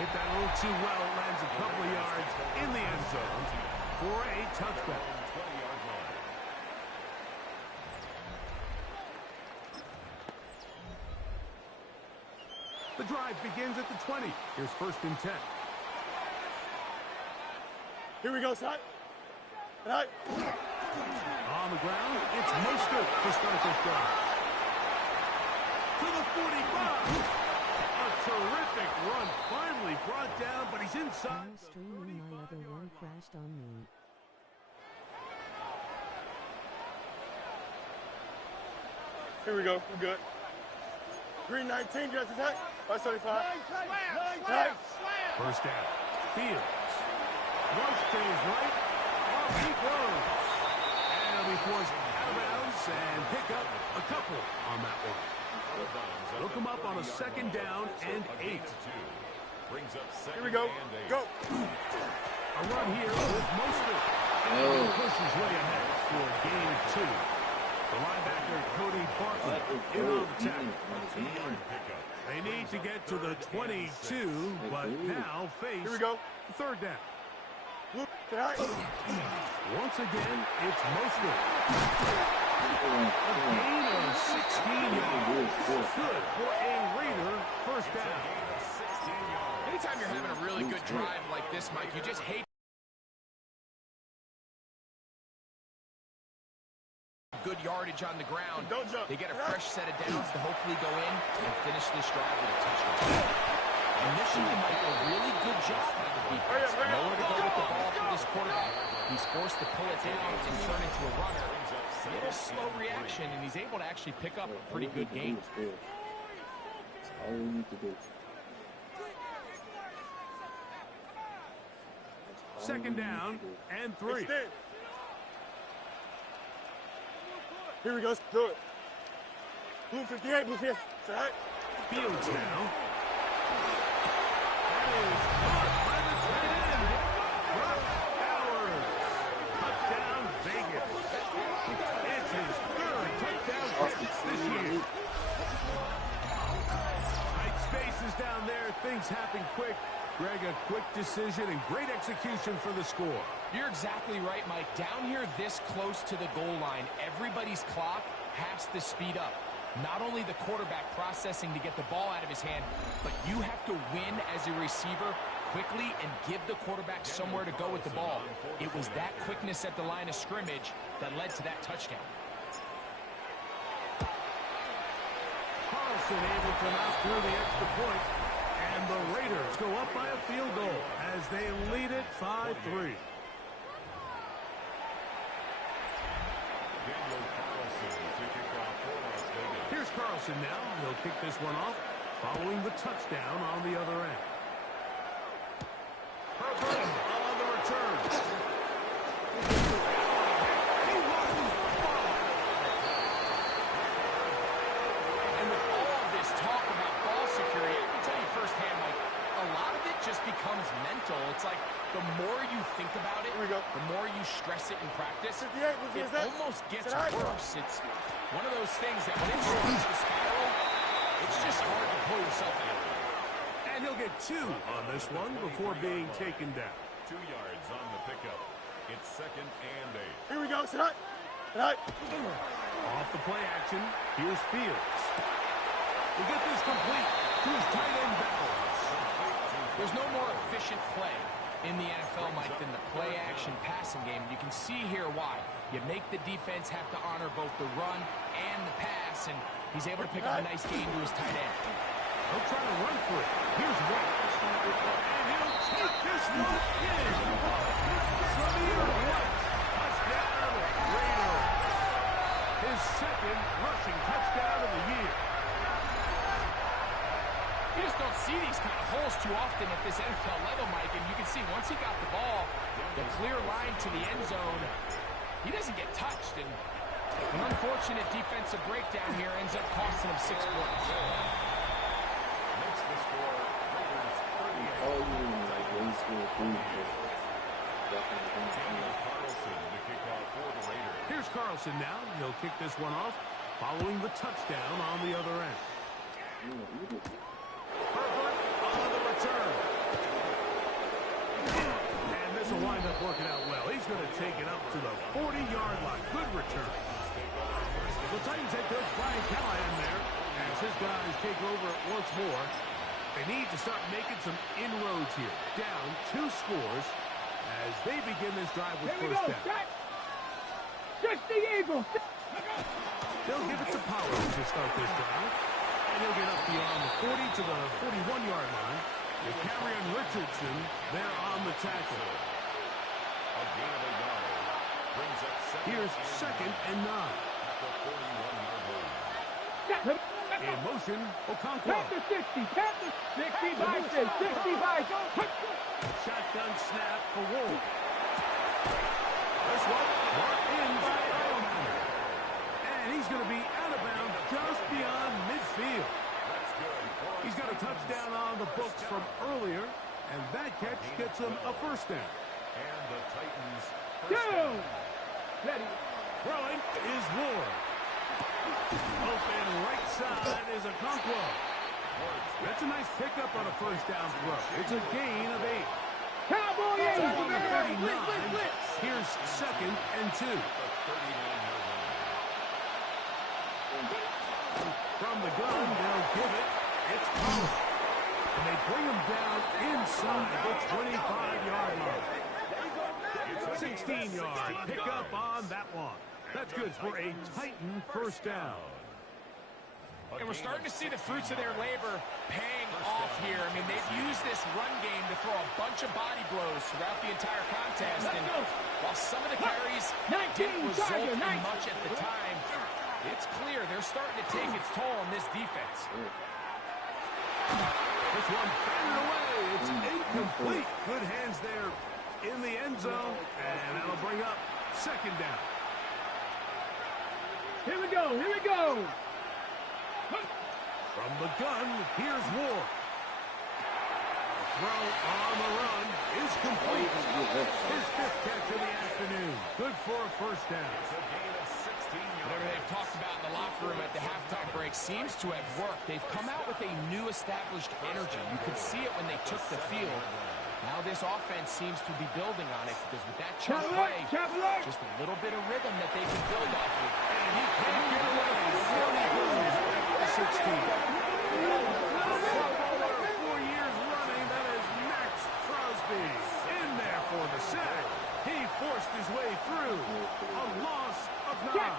Hit that a little too well. Lands a couple of yards in the end zone for a touchdown. 20-yard line. The drive begins at the 20. Here's 1st and 10. Here we go, Side. Right. On the ground, it's Mostert to start this drive. To the 45. A terrific run, finally brought down, but he's inside. Now streaming, my other one crashed on me. Here we go. We're good. Green 19, just attack. 575. Right. First down. Fields. Rush to his right. Off he goes. And he'll be forced out of bounds and pick up a couple on that one. They'll come up on a 2nd down and 8. Brings up 2nd Here we go. and 8. Go. A run here with Mostert. And he pushes way ahead for a gain of 2. The linebacker, Cody Bartlett, in on the tackle. They need to get to the 22, but now face Here we go. 3rd down. Right. Once again, it's Mostert. A gain of 16 yards. Good for a Raider first down. Anytime you're having a really good drive like this, Mike, you just hate good yardage on the ground. Don't jump. They get a fresh set of downs to hopefully go in and finish this drive with a touchdown. Initially, Mike, a really good job by the defense. Nowhere to go with the ball for this quarterback. He's forced to pull it down and turn into a runner. A little slow reaction, and he's able to actually pick up a pretty good gain. That's all we need to do. 2nd down and 3. Extend. Here we go. Let's do it. Blue 58, blue 58. Right. Fields now. That is caught by the tight end. Brock Bowers. Touchdown, Vegas. It's his 3rd touchdown catch this year. Tight spaces down there. Things happen quick. Greg, a quick decision and great execution for the score. You're exactly right, Mike. Down here this close to the goal line, everybody's clock has to speed up. Not only the quarterback processing to get the ball out of his hand, but you have to win as a receiver quickly and give the quarterback somewhere to go with the ball. It was that quickness at the line of scrimmage that led to that touchdown. Carlson able to knock through the extra point. And the Raiders go up by a field goal as they lead it 5-3. Here's Carlson now. He'll kick this one off following the touchdown on the other end. Herbert on the return. He loses the ball. And with all of this talk about ball security, I can tell you firsthand, Mike, a lot of it just becomes mental. It's like the more you think about it, the more you stress it in practice, it almost gets worse. It's one of those things that when it starts to spiral, It's just hard to pull yourself out. And he'll get 2 on this one before being taken down. 2 yards on the pickup. It's 2nd and 8. Here we go. Sit high. Sit high. Off the play action, here's Fields. We'll get this complete to his tight end balance. There's no more efficient play in the NFL, Mike, than the play-action passing game. You can see here why. You make the defense have to honor both the run and the pass, and he's able to pick up a nice gain to his tight end. He'll try to run for it. Here's White. And he'll take this one in. Samir White. Touchdown, Raiders. His 2nd rushing touchdown of the year. You just don't see these kind of holes too often at this NFL level, Mike, and you can see once he got the ball, the clear line to the end zone, he doesn't get touched, and an unfortunate defensive breakdown here ends up costing him 6 points. Makes the score Raiders 38. Oh, like when he's going to Daniel Carlson to kick off for the Raiders. Here's Carlson now. He'll kick this one off following the touchdown on the other end. Herbert on the return. And this will wind up working out well. He's going to take it up to the 40-yard line. Good return. The Titans head coach Brian Callahan there as his guys take over once more. They need to start making some inroads here. Down 2 scores as they begin this drive with first down. Just the Eagles. They'll give it to Powers to start this drive. And he'll get up beyond the 40 to the 41-yard line. With Carrion Richardson there on the tackle. A gain of a yard. Brings up 2nd. Here's 2nd and 9. At the 41-yard line. In motion, Okonkwo. Panther 60. Panther 65. 65. Shotgun snap for Wolf. This one marked in by Allen. And he's going to be out of bounds just beyond midfield. That's good. He's got a touchdown on the books from earlier, and that catch gets him a first down. And the Titans Go. first down. Ready. Throwing is Ward. Open right side is Okonkwo. That's a nice pickup on a first down throw. It's a gain of 8. Cowboy On Eagles. the 39. Here's 2nd and 2. From the gun, they'll give it. It's Pollard. And they bring him down inside the 25-yard line. 16-yard pickup on that one. That's good for a Titan first down. And we're starting to see the fruits of their labor paying off here. I mean, they've used this run game to throw a bunch of body blows throughout the entire contest. And while some of the carries didn't result in much at the time, it's clear they're starting to take its toll on this defense. This one batted away. It's incomplete. Good hands there in the end zone. And that'll bring up 2nd down. Here we go. Here we go. From the gun, here's Ward. Throw on the run is complete. His 5th catch of the afternoon. Good for a first down. Whatever they've talked about in the locker room at the halftime break seems to have worked. They've come out with a new established energy. You could see it when they took the field. Now this offense seems to be building on it because with that chunk play, just a little bit of rhythm that they can build off of. And he can't get away. 16. 4 years running, that is Max Crosby. In there for the sack. He forced his way through. A loss of 9. Now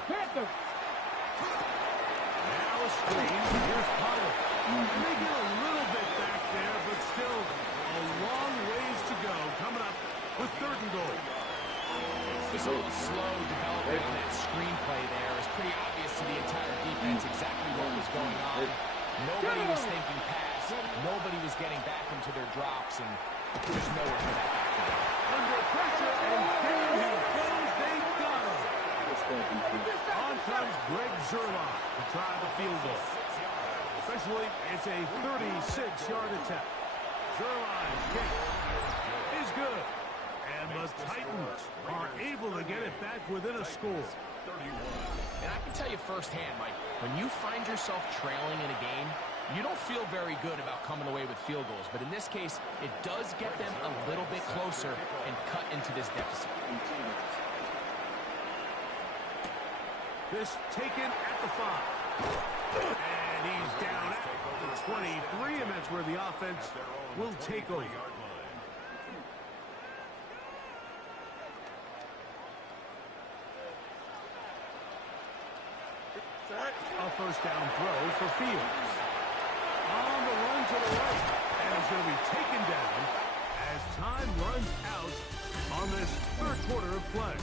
a screen. Here's Pollard. They get a little bit back there, but still a long ways to go. Coming up with 3rd and goal. Just a little slow development on that screenplay there. It's pretty obvious to the entire defense exactly what was going on. Nobody was thinking pass. Nobody was getting back into their drops, and there's nowhere for that back to go. Under pressure, and there he goes. They got him. On comes Greg Zerline to try the field goal. Officially, it's a 36-yard attempt. Zerline's kick is good. And the Titans are able to get it back within a score. And I can tell you firsthand, Mike, when you find yourself trailing in a game, You don't feel very good about coming away with field goals, but in this case, it does get them a little bit closer and cut into this deficit. This taken at the 5. And he's down at the 23, and that's where the offense will take over. A first down throw for Fields. On the run to the right. And it's going to be taken down as time runs out on this third quarter of play.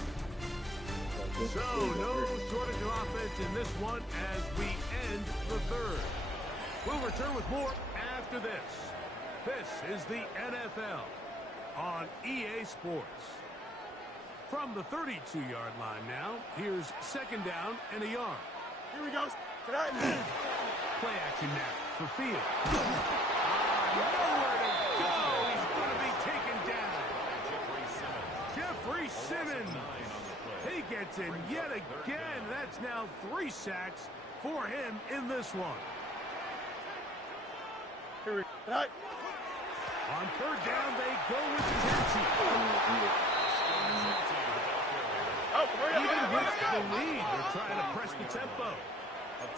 So, no shortage of offense in this one as we end the third. We'll return with more after this. This is the NFL on EA Sports. From the 32-yard line now, here's second down and a yard. Here we go. Tonight. Play action now for Field. Nowhere to go. He's going to be taken down. Jeffrey Simmons. He gets in yet again. That's now 3 sacks for him in this one. Here we go. Tonight. On third down, they go with Jersey. Even with the lead, they're trying to press the tempo.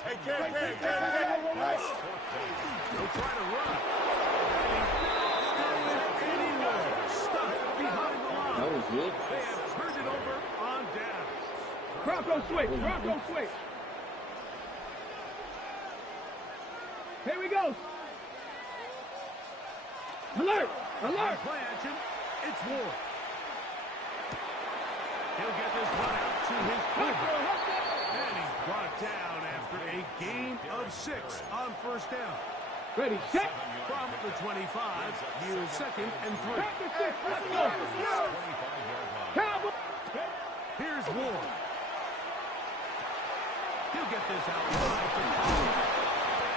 Hey, nice. They'll try to run. And he's not going anywhere. Stuck behind the line. That was good. They have turned it over on down. Bronco switch. Bronco switch. Here we go. Alert. Alert. Play action. It's Ward. He'll get this one out to his fullback. And he's brought down after a gain of 6 on first down. Ready, set. From the 25, here's second and 3. Let's go. Cowboy. Here's Ward. He'll get this out wide to Pollard.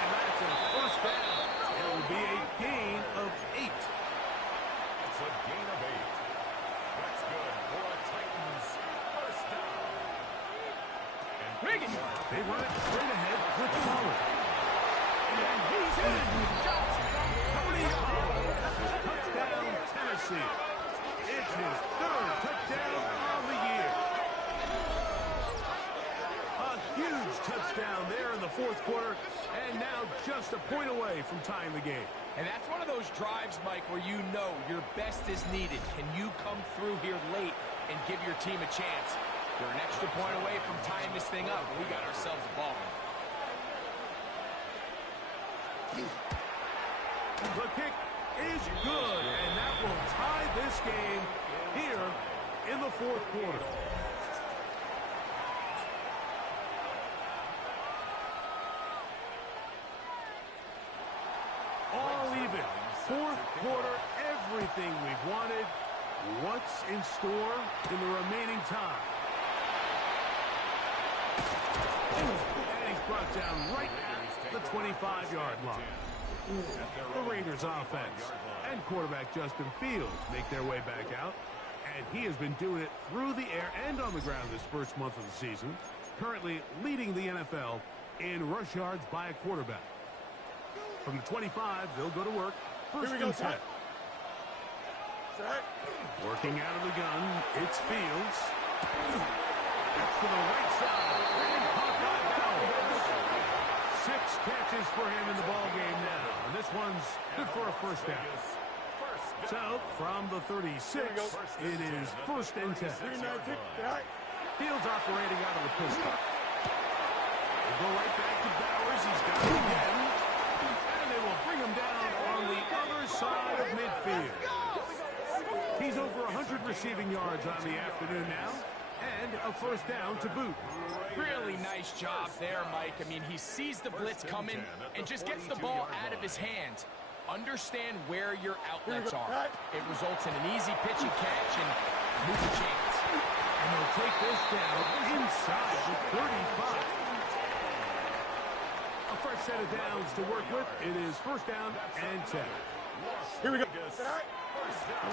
And that's a first down. It will be a gain of 8. It's a gain of 8. That's good for a Titans first down. They run it straight ahead with Pollard. And he's in. Tony Pollard. Touchdown, Tennessee. It's his 3rd touchdown on the year. A huge touchdown there in the 4th quarter, and now just a point away from tying the game. And that's one of those drives, Mike, where you know your best is needed. Can you come through here late and give your team a chance? They're an extra point away from tying this thing up. We got ourselves a ball. The kick is good, and that will tie this game here in the 4th quarter. All even. 4th quarter, everything we've wanted. What's in store in the remaining time? And he's brought down right at the 25-yard line. The Raiders offense and quarterback Justin Fields make their way back out, and he has been doing it through the air and on the ground this first month of the season, currently leading the NFL in rush yards by a quarterback. From the 25, they'll go to work. First and 10. Working out of the gun, it's Fields. That's to the right side. And caught by Bowers. 6 catches for him in the ball game now. And this one's good for a first down. So, from the 36, it is first and 10. Fields operating out of the pistol. They'll go right back to Bowers. He's got it again. And they will bring him down on the other side of midfield. He's over 100 receiving yards on the afternoon now. And a first down to boot. Really nice job there, Mike. I mean, he sees the blitz coming and just gets the ball out of his hands. Understand where your outlets are. It results in an easy pitch and catch and move the chance. And they'll take this down inside the 35. A fresh set of downs to work with. It is first down and 10. Here we go.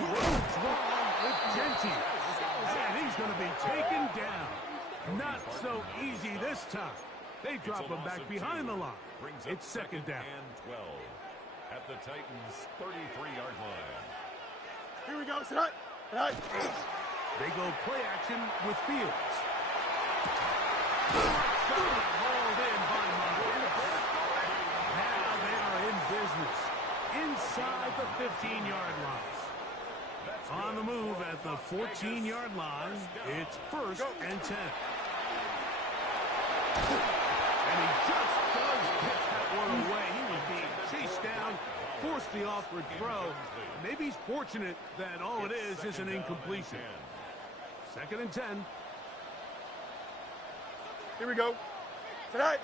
What's wrong with Genty? And he's going to be taken down. Not so easy this time. They drop him back behind the line. brings It's second down. And 12 at the Titans' 33-yard line. Here we go. Tonight. They go play action with Fields. Hauled in by Montgomery. Now they are in business inside the 15-yard line. On the move at the 14-yard line, it's 1st and 10. And he just does pitch that one away. He was being chased down, forced the awkward throw. Maybe he's fortunate that all it is an incompletion. 2nd and 10. Here we go. Tonight.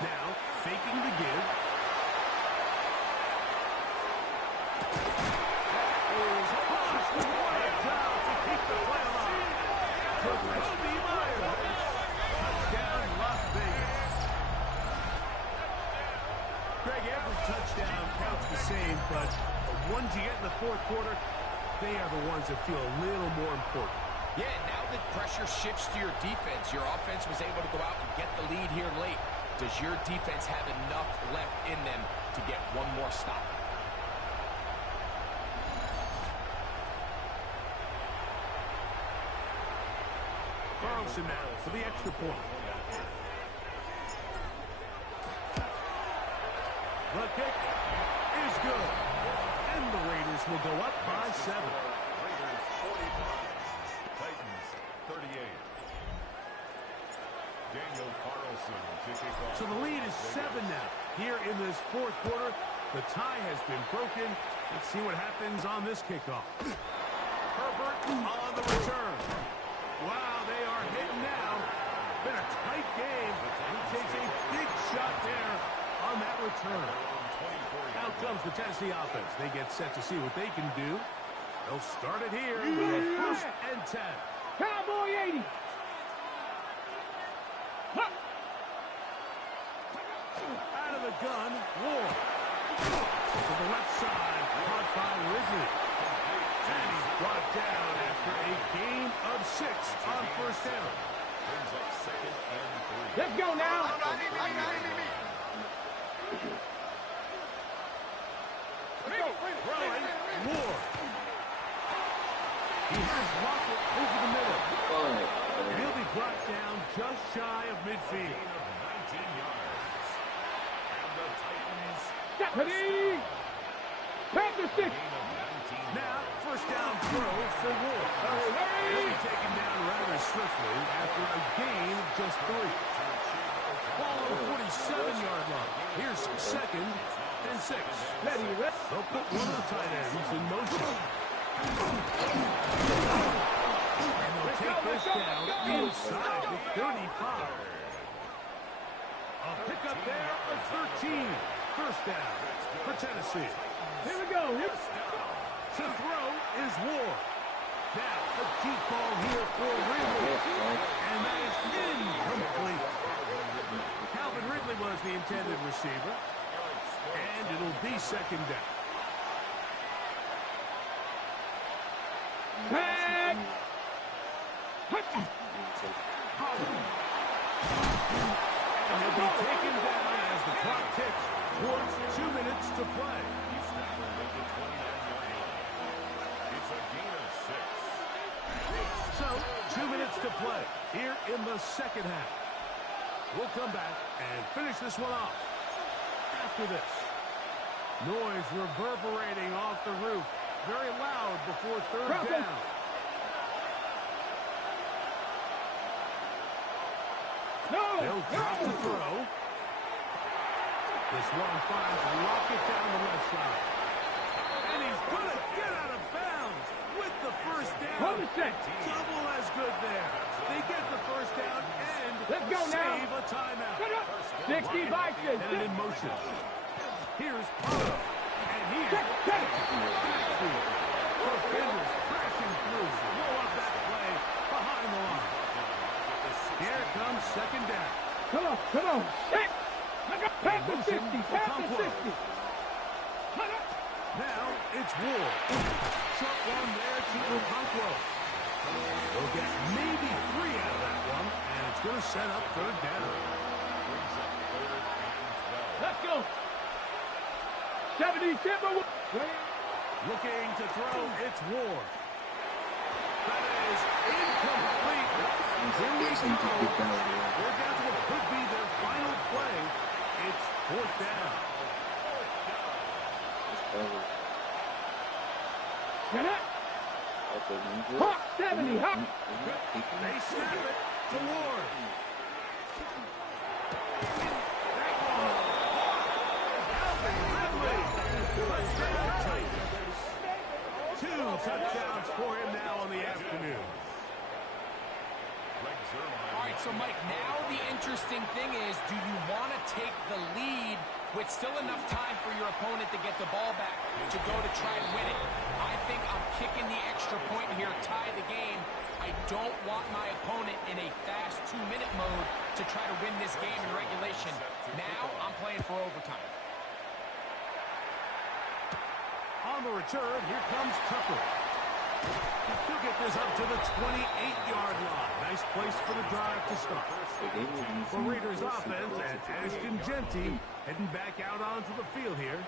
Now, faking the give. Greg, every touchdown counts the same, but the ones you get in the 4th quarter, they are the ones that feel a little more important. Yeah, now that pressure shifts to your defense, your offense was able to go out and get the lead here late. Does your defense have enough left in them to get one more stop? Carlson now for the extra point. The kick is good. And the Raiders will go up by 7. Raiders 45, Titans 38. Daniel Carlson to kick off. So the lead is 7 now. Here in this 4th quarter, the tie has been broken. Let's see what happens on this kickoff. Herbert on the return. Wow, they are hitting now. Been a tight game. He takes a big shot there on that return. Out comes the Tennessee offense. They get set to see what they can do. They'll start it here with a 1st and 10. Cowboy 80. Out of the gun, Ward. To the left side, caught by Ridley. And he's brought down after a gain of 6 on 1st down. Brings up 2nd and 3. Let's go now. Throwing, Ward. He has Lockett over the middle. He'll be brought down just shy of midfield. Gain of 19 yards. And the Titans Stephanie. Panther 6. gain of 19 Now, yards. 1st down throw for Ward. He'll be taken down rather swiftly after a gain of just 3. Ball on the 47-yard line. Here's 2nd and 6. Ready, rest. They'll put one of the tight ends in motion. And they'll take this down inside the 35. A pickup there of 13. 1st down for Tennessee. Here we go. To throw is Ward. Now, a deep ball here for Ridley. And that is incomplete. Calvin Ridley was the intended receiver. And it'll be 2nd down. Tag. And he'll be taken down as the clock ticks towards 2 minutes to play. He's tackled at the 29-yard line. It's a gain of 6. So, 2 minutes to play here in the 2nd half. We'll come back and finish this one off after this. Noise reverberating off the roof. Very loud before 3rd down. No. They'll drop to throw. This one finds Lockett down the left side. And he's going to get out of bounds with the 1st down. Hold a sec. Double as good there. They get the 1st down and Let's go now. save a timeout. 60 Vikings. And in motion. Here's Pollard. And he is Check. backfield. Defenders crashing through. Roll up that play behind the line. Here comes 2nd down. Come on. Check. Panther 60. Panther 60. Now it's Ward. Short one there to Okonkwo. They'll get maybe 3 out of that one, and it's going to set up 3rd down. Brings up 3rd and 70 Timberwolves. Looking to throw, it's Ward. That is incomplete. Here we go. We're down to what could be their final play. It's fourth down. Get it. Hawk, 70, Hawk. They snap it to Ward. Two touchdowns for him now on the afternoon. All right, so Mike, now the interesting thing is, do you want to take the lead with still enough time for your opponent to get the ball back to go to try and win it? I think I'm kicking the extra point here, tie the game. I don't want my opponent in a fast 2-minute mode to try to win this game in regulation. Now I'm playing for overtime. On the return, here comes Tucker. He'll get this up to the 28-yard line. Nice place for the drive to start. For Raiders offense, and Ashton Genty heading back out onto the field here.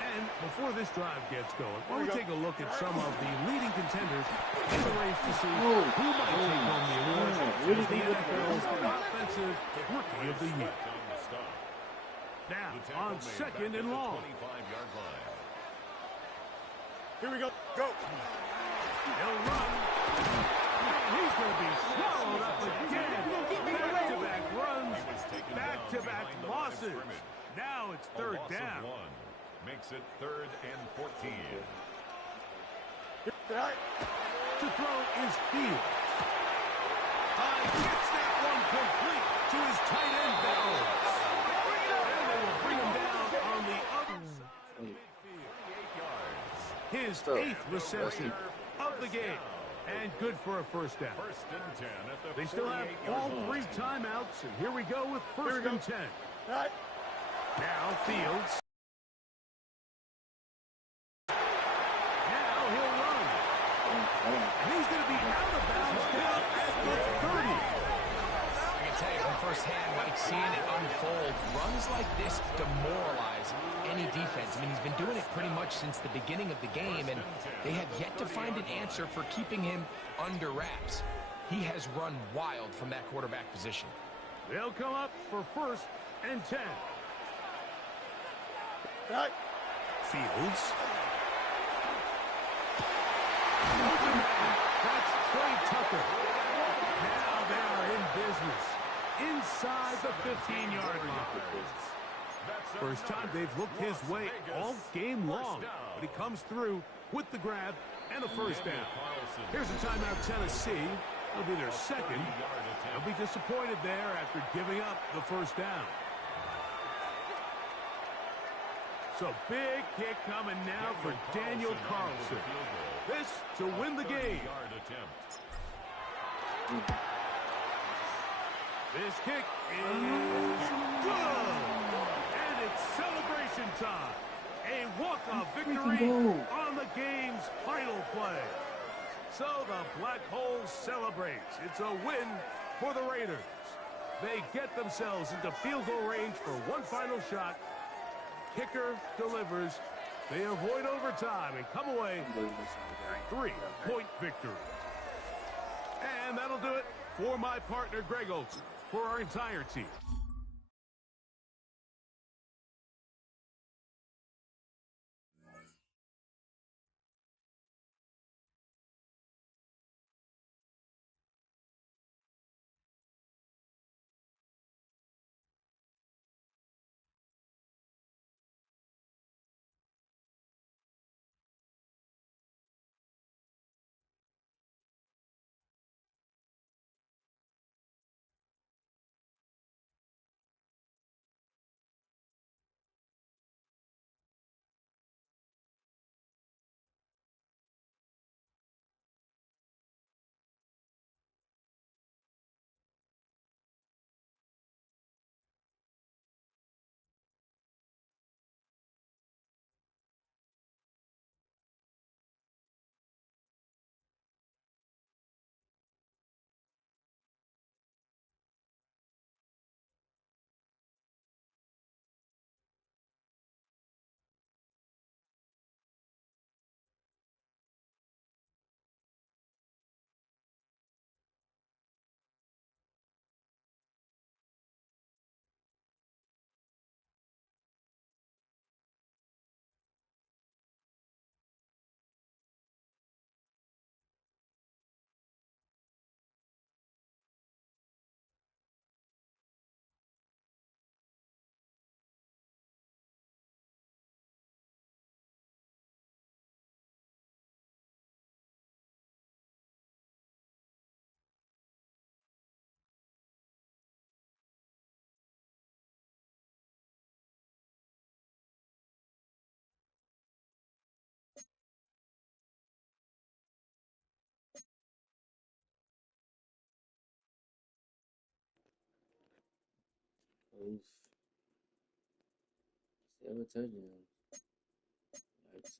And before this drive gets going, why don't we take a look at some of the leading contenders in the race to see who might take home the award as the NFL's Offensive Rookie of the Year. Now, on second and long. Here we go. Go. He'll run. He's going to be swallowed up again. Back-to-back runs, back-to-back losses. Now it's third down. Makes it 3rd and 14. To throw is Fields. Gets that one complete to his tight end Bowers. And they will bring him down on the other side of midfield. His 8th reception of the game. And good for a first down. First and 10 at the They still have all 3 timeouts, and here we go with first and 10. Now Fields. Now he'll run. And he's going to be out of bounds down at the 30. I can tell you from firsthand, Mike, seeing it unfold, runs like this demoralize any defense. I mean, he's been doing it pretty much since the beginning of the game, and they have yet to find an answer for keeping him under wraps. He has run wild from that quarterback position. They'll come up for first and 10. Fields. That's Trey Tucker. Now they are in business inside the 15-yard line. First time they've looked his way all game long, but he comes through with the grab and a first down. Here's a timeout, Tennessee. It'll be their second. They'll be disappointed there after giving up the first down. So big kick coming now for Daniel Carlson. This to win the game. This kick is good. And it's celebration time. A walk-off victory on the game's final play. So the Black Hole celebrates. It's a win for the Raiders. They get themselves into field goal range for one final shot. Kicker delivers. They avoid overtime and come away 3-point victory. And that'll do it for my partner, Greg Olson, for our entire team. Oof. 7 touchdowns. Yikes.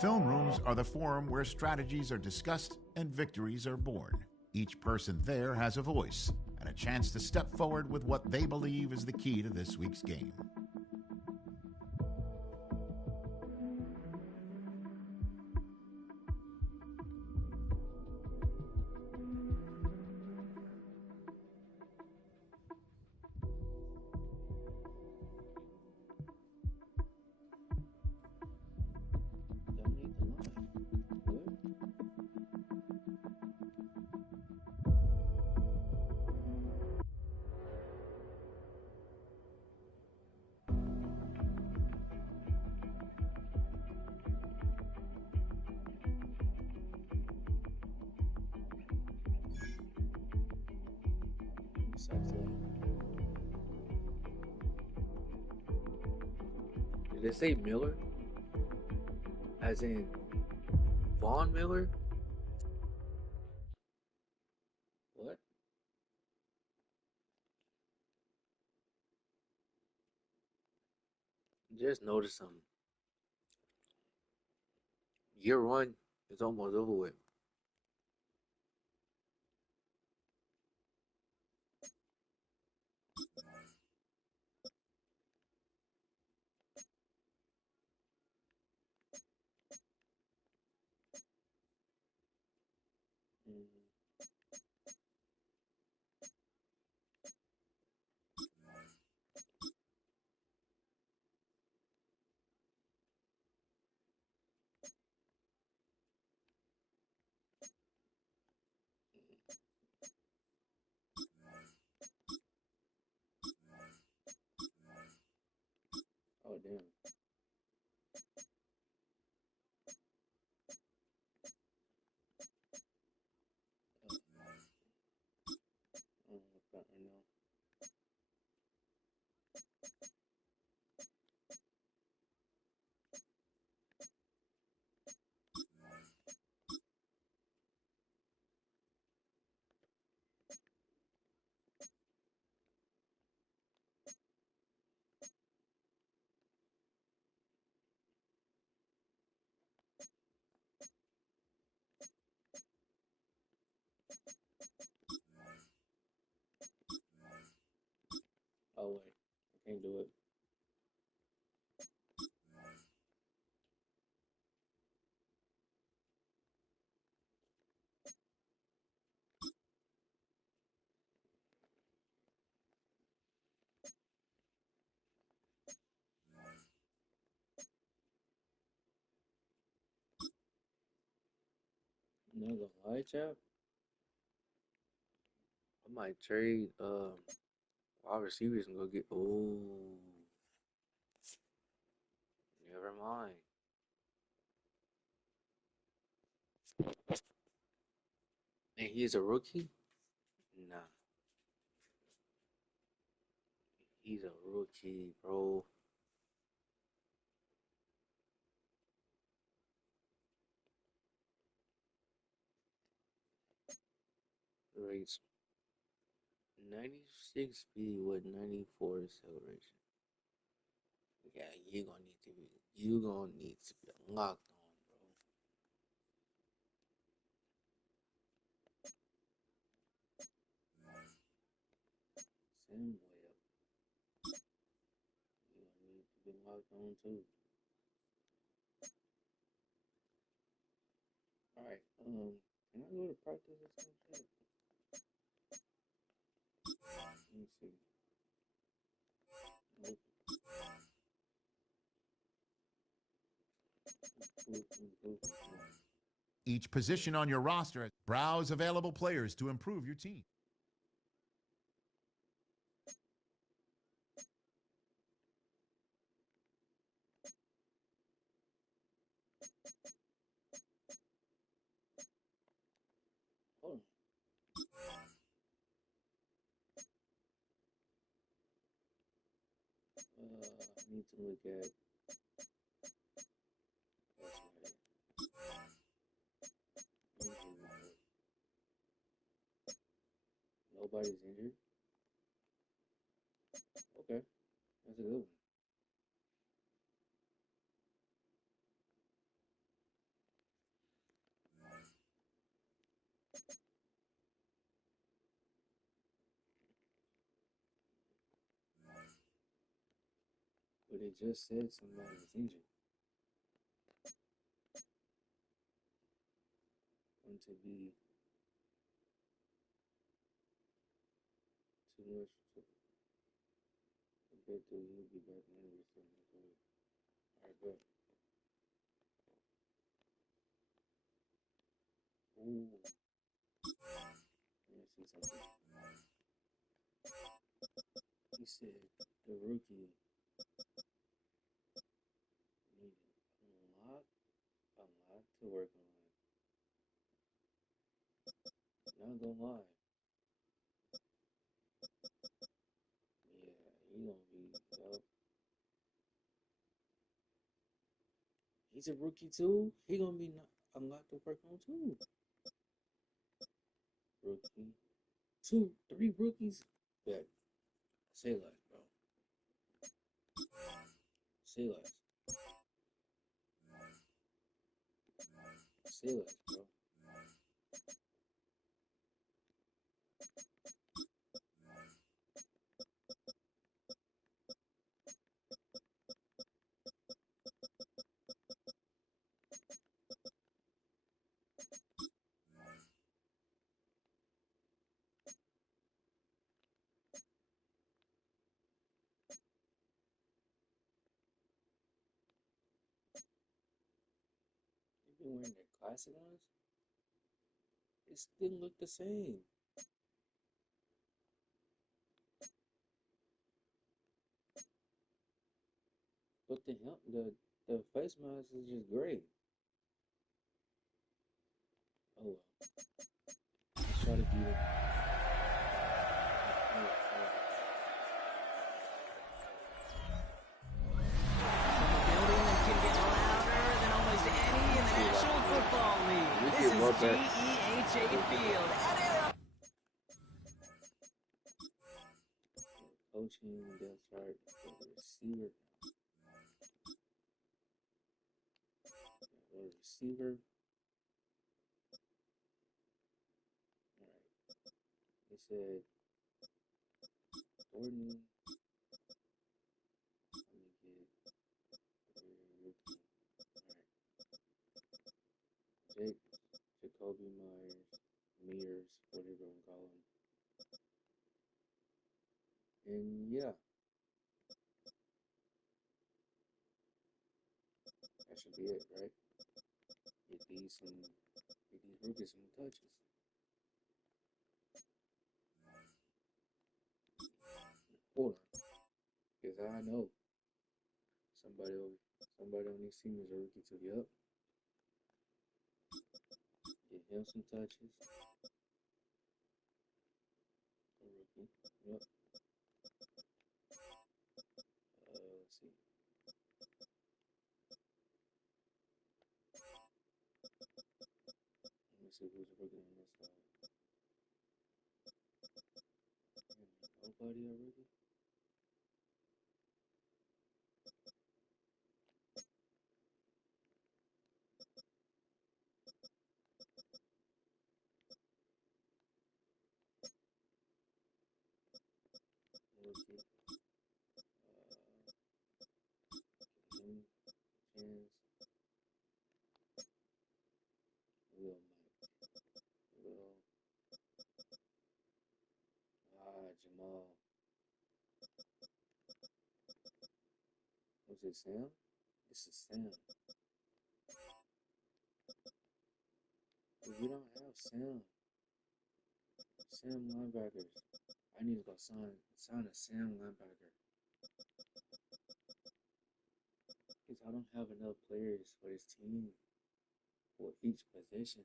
Film rooms are the forum where strategies are discussed and victories are born. Each person there has a voice and a chance to step forward with what they believe is the key to this week's game. Dominate the line. What? Besides that. Did they say Miller? As in Von Miller? What? Just noticed something. Year one is almost over with. Mm, oh damn. What's that right now? Oh wait, I can't do it. I'm not gonna lie, chap. I might trade wide receivers and go get. Oh, never mind. And he's a rookie? Nah, he's a rookie, bro. Rates 96 speed with 94 acceleration. Yeah, you gonna need to be locked on, bro. Same way up. You gonna need to be locked on too. All right. Can I go to practice or some shit? Let me see. Nope. Each position on your roster, browse available players to improve your team. Hold on. I need to look at. That's right. Injury report. Nobody's injured. Okay, that's a good one. But it just said somebody was injured. Going to be too much. I bet he'll be back later or something. Alright, go. Ooh. Let me see something. He said the rookie needed a lot to work on. Not gonna lie. Yeah, he gonna be, he's a rookie too. He gonna be a lot to work on too. Rookie. 3 rookies. Yeah. Say less, bro. Say less. Say less, bro. You been wearing the classic ones? It still look the same. But the face mask is just gray. Oh well. Let's try to beat it. This is GEHA Field at Arrow. Coaching, depth chart, receiver. Receiver. Alright. They said Gordon. Let me get rookie. Alright. Jacoby Mears, whatever you want to call him. And yeah. That should be it, right? Get these rookies some touches. Hold on. Because I know somebody on this team is a rookie too. Yup. Get him some touches. A rookie. Yup. Let's see. Let me see who's a rookie on this side. Nobody a rookie? Rookie. Him. Chance. Will Mike. Will. Jamal. Was it Sam? This is Sam. But we don't have Sam. Sam linebackers. I need to go sign a Sam linebacker. Because I don't have enough players for this team for each position.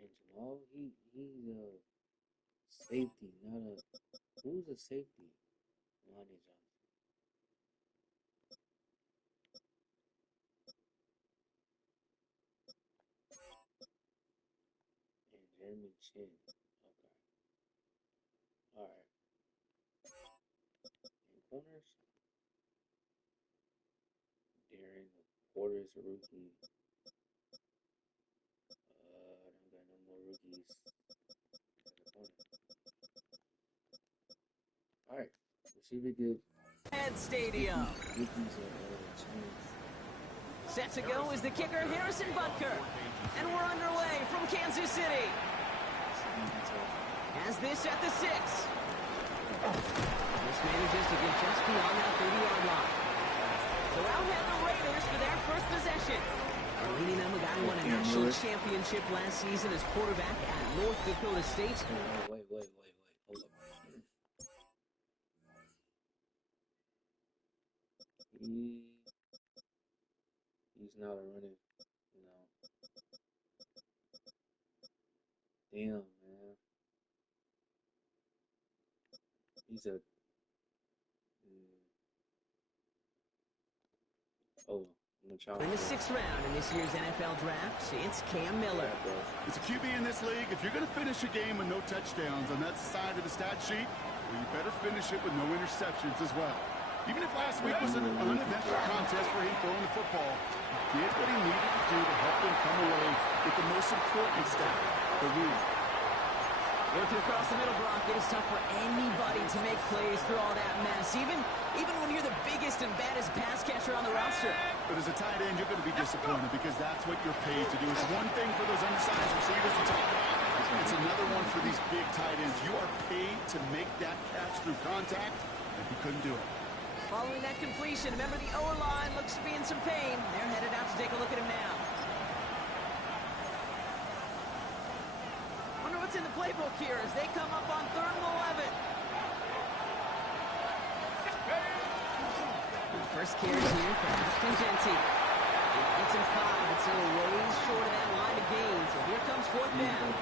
And Jamal, he's a safety, not a. Who's a safety? Lonnie Johnson. And Jeremy Chin. Okay. corners. Darren Porter's a rookie. I don't got no more rookies. Alright, let's see if we get Head Stadium. Set to go is the kicker, Harrison Butker. And we're underway from Kansas City. As this at the 6. This manages to get just beyond that 30-yard line. So out head the Raiders for their first possession. And leading them, a guy who won a national championship last season as quarterback at North Dakota State. Wait. Hold up. He's not a running. No. Damn, man. He's a. Oh, I'm gonna try. In the 6th round in this year's NFL draft, it's Cam Miller. As a QB in this league, if you're going to finish a game with no touchdowns on that side of the stat sheet, well, you better finish it with no interceptions as well. Even if last week was an uneventful contest for him throwing the football, he did what he needed to do to help them come away with the most important stat, the win. Working across the middle, Brock, it is tough for anybody to make plays through all that mess, even when you're the biggest and baddest pass catcher on the roster. But as a tight end, you're going to be disappointed because that's what you're paid to do. It's one thing for those undersized receivers to talk about. It's another one for these big tight ends. You are paid to make that catch through contact, and he couldn't do it. Following that completion, remember the O-line looks to be in some pain. They're headed out to take a look at him now. Wonder what's in the playbook here as they come up on 3rd and 11. First carry here for Ashton Genty. It's him 5. It's still ways short of that line of gain. So here comes 4th down.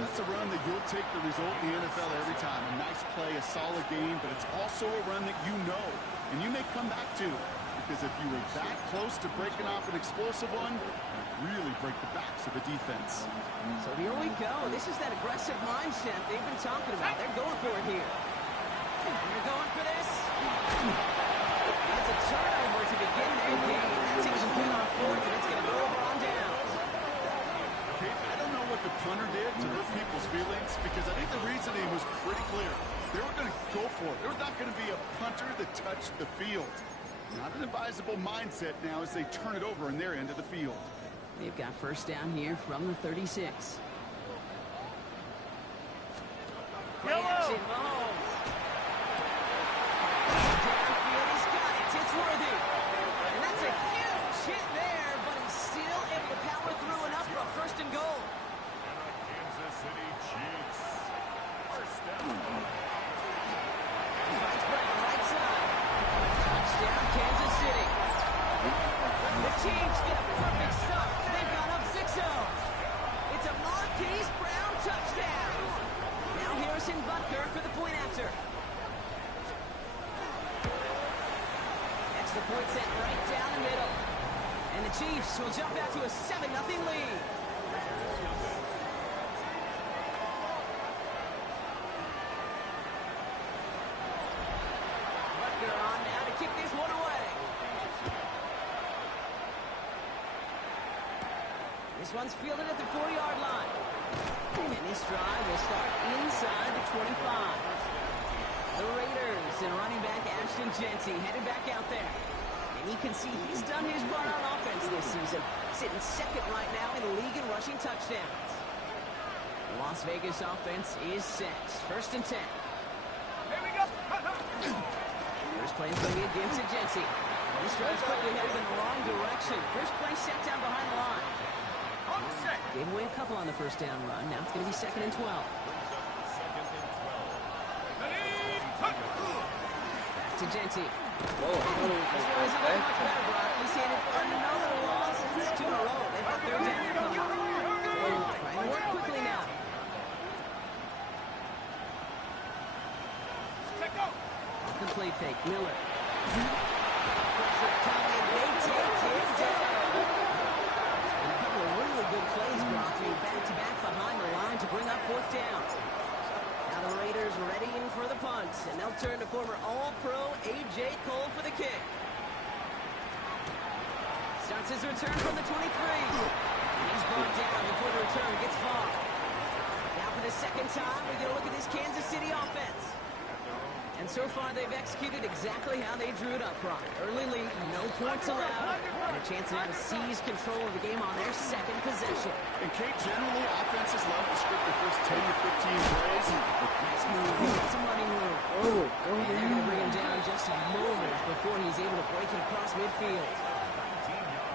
That's a run that you'll take the result in the NFL every time. A nice play, a solid game, but it's also a run that you know and you may come back to. Because if you were that close to breaking off an explosive one, really break the backs of the defense. So here we go. This is that aggressive mindset they've been talking about. They're going for it here. They're going for this. It's a turnover to begin their game. That takes a pin on 4th, and it's going to go over on down. Okay, I don't know what the punter did to hurt people's feelings because I think the reasoning was pretty clear. They were going to go for it. There was not going to be a punter that touched the field. Not an advisable mindset now as they turn it over in their end of the field. They've got first down here from the 36. Play action, Mahomes. Downfield, he's got it. It's worthy. And that's a huge hit there, but he's still able to power through enough for a 1st and goal. Kansas City Chiefs. First down. Finds Brown, right side. Touchdown, Kansas City. The Chiefs get a perfect start. They've gone up 6-0. It's a Marquise Brown touchdown. Now Harrison Butker for the point after. Extra point set right down the middle. And the Chiefs will jump out to a 7-0 lead. Butker on now to kick this one away. This one's fielded at the 4-yard line. And this drive will start inside the 25. The Raiders and running back Ashton Genty headed back out there. And you can see he's done his part on offense this season, sitting 2nd right now in the league in rushing touchdowns. The Las Vegas offense is set. 1st and 10. Here we go. First play is going to be against Genty. This drive's quickly headed in the wrong direction. First play set down behind the line. Gave away a couple on the first down run. Now it's going to be 2nd and 12. Back to Genty. Whoa, I thought it was This one isn't looking much better, Brock. He's handed another loss. It's 2 in a row. They've got 3rd down to come up. Trying to work quickly now. Off the play fake. Miller. Pressure coming. They take him down. Good plays, Brock, made back-to-back behind the line to bring up 4th down. Now the Raiders ready in for the punt, and they'll turn to former All-Pro Starts his return from the 23. And he's brought down before the return gets far. Now for the second time, we get a look at this Kansas City offense. And so far, they've executed exactly how they drew it up, Brock. Early lead, no points allowed, and a chance now to seize control of the game on their second possession. And Kate, generally, offenses love to script the first 10 to 15 plays. Nice move. He's got some running room. And they're going to bring him down just a moment before he's able to break it across midfield.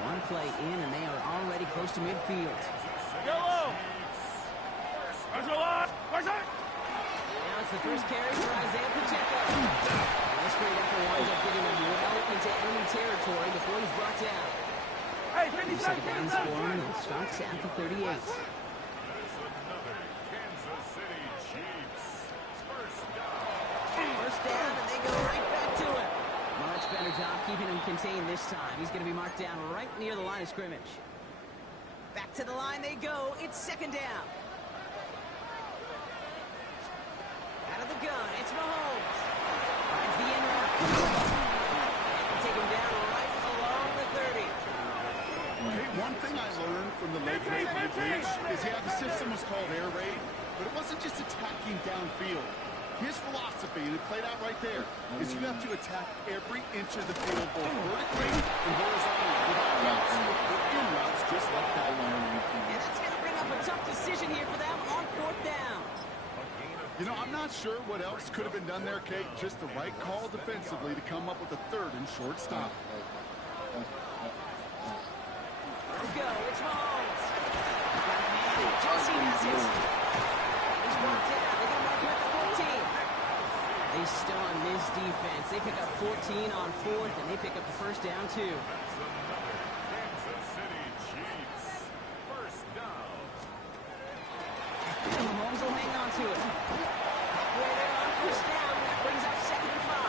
One play in, and they are already close to midfield. Yellow! Now it's the first carry for Isaiah Pacheco. This great effort winds up getting him well into enemy territory before he's brought down. Hey, 50 Second downs for him, and starts at the 38. First down, and they go right back to it. Much better job keeping him contained this time. He's going to be marked down right near the line of scrimmage. Back to the line they go. It's second down. Out of the gun, it's Mahomes. Finds the end route. And take him down right along the 30. Hey, one thing I learned from the late great Mike Leach is, yeah, the system was called air raid, but it wasn't just attacking downfield. His philosophy, and it played out right there, is you have to attack every inch of the field, both vertically and horizontally, without routes, with in routes just like that. And that's going to bring up a tough decision here for them on fourth down. You know, I'm not sure what else could have been done there, Kate. Just the right call defensively to come up with a third and short stop. There we go. It's Mahomes. Got a man, and Jesse has it. And he's brought down. They're going to mark him at the 14. They stun this defense. They pick up 14 on fourth, and they pick up the first down, too. And Mahomes will hang on to it. Halfway there on first down. That brings up second and 5.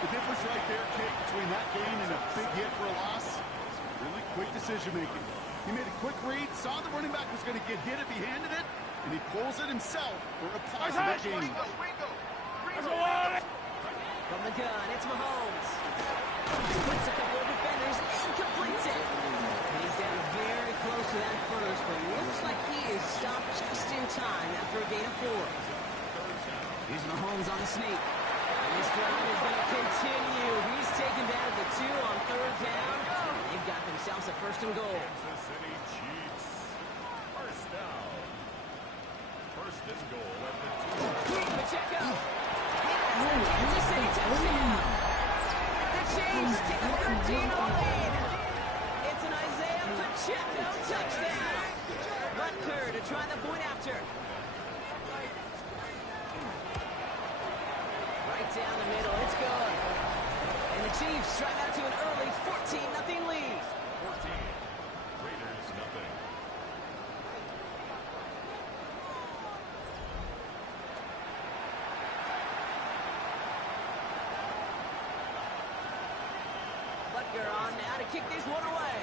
The difference right there, Kate, between that gain and a big hit for a loss is really quick decision-making. He made a quick read, saw the running back was going to get hit if he handed it, and he pulls it himself for a positive gain. From the gun, it's Mahomes. He splits a couple of defenders and completes it. And he's down very close to that first, but looks like he is stopped just in time after a gain of 4. Here's Mahomes on the sneak. And this drive is going to continue. He's taken down at the 2 on third down. They've got themselves a first and goal. Kansas City Chiefs. First down. First and goal at the 2. Pacheco. Kansas City touchdown. The Chiefs take a 13-0 lead. It's an Isaiah Pacheco touchdown. Butker to try the point after. Right down the middle. It's good. And the Chiefs drive out to an early 14-0 lead. 14. Raiders nothing. Butker on now to kick this one away.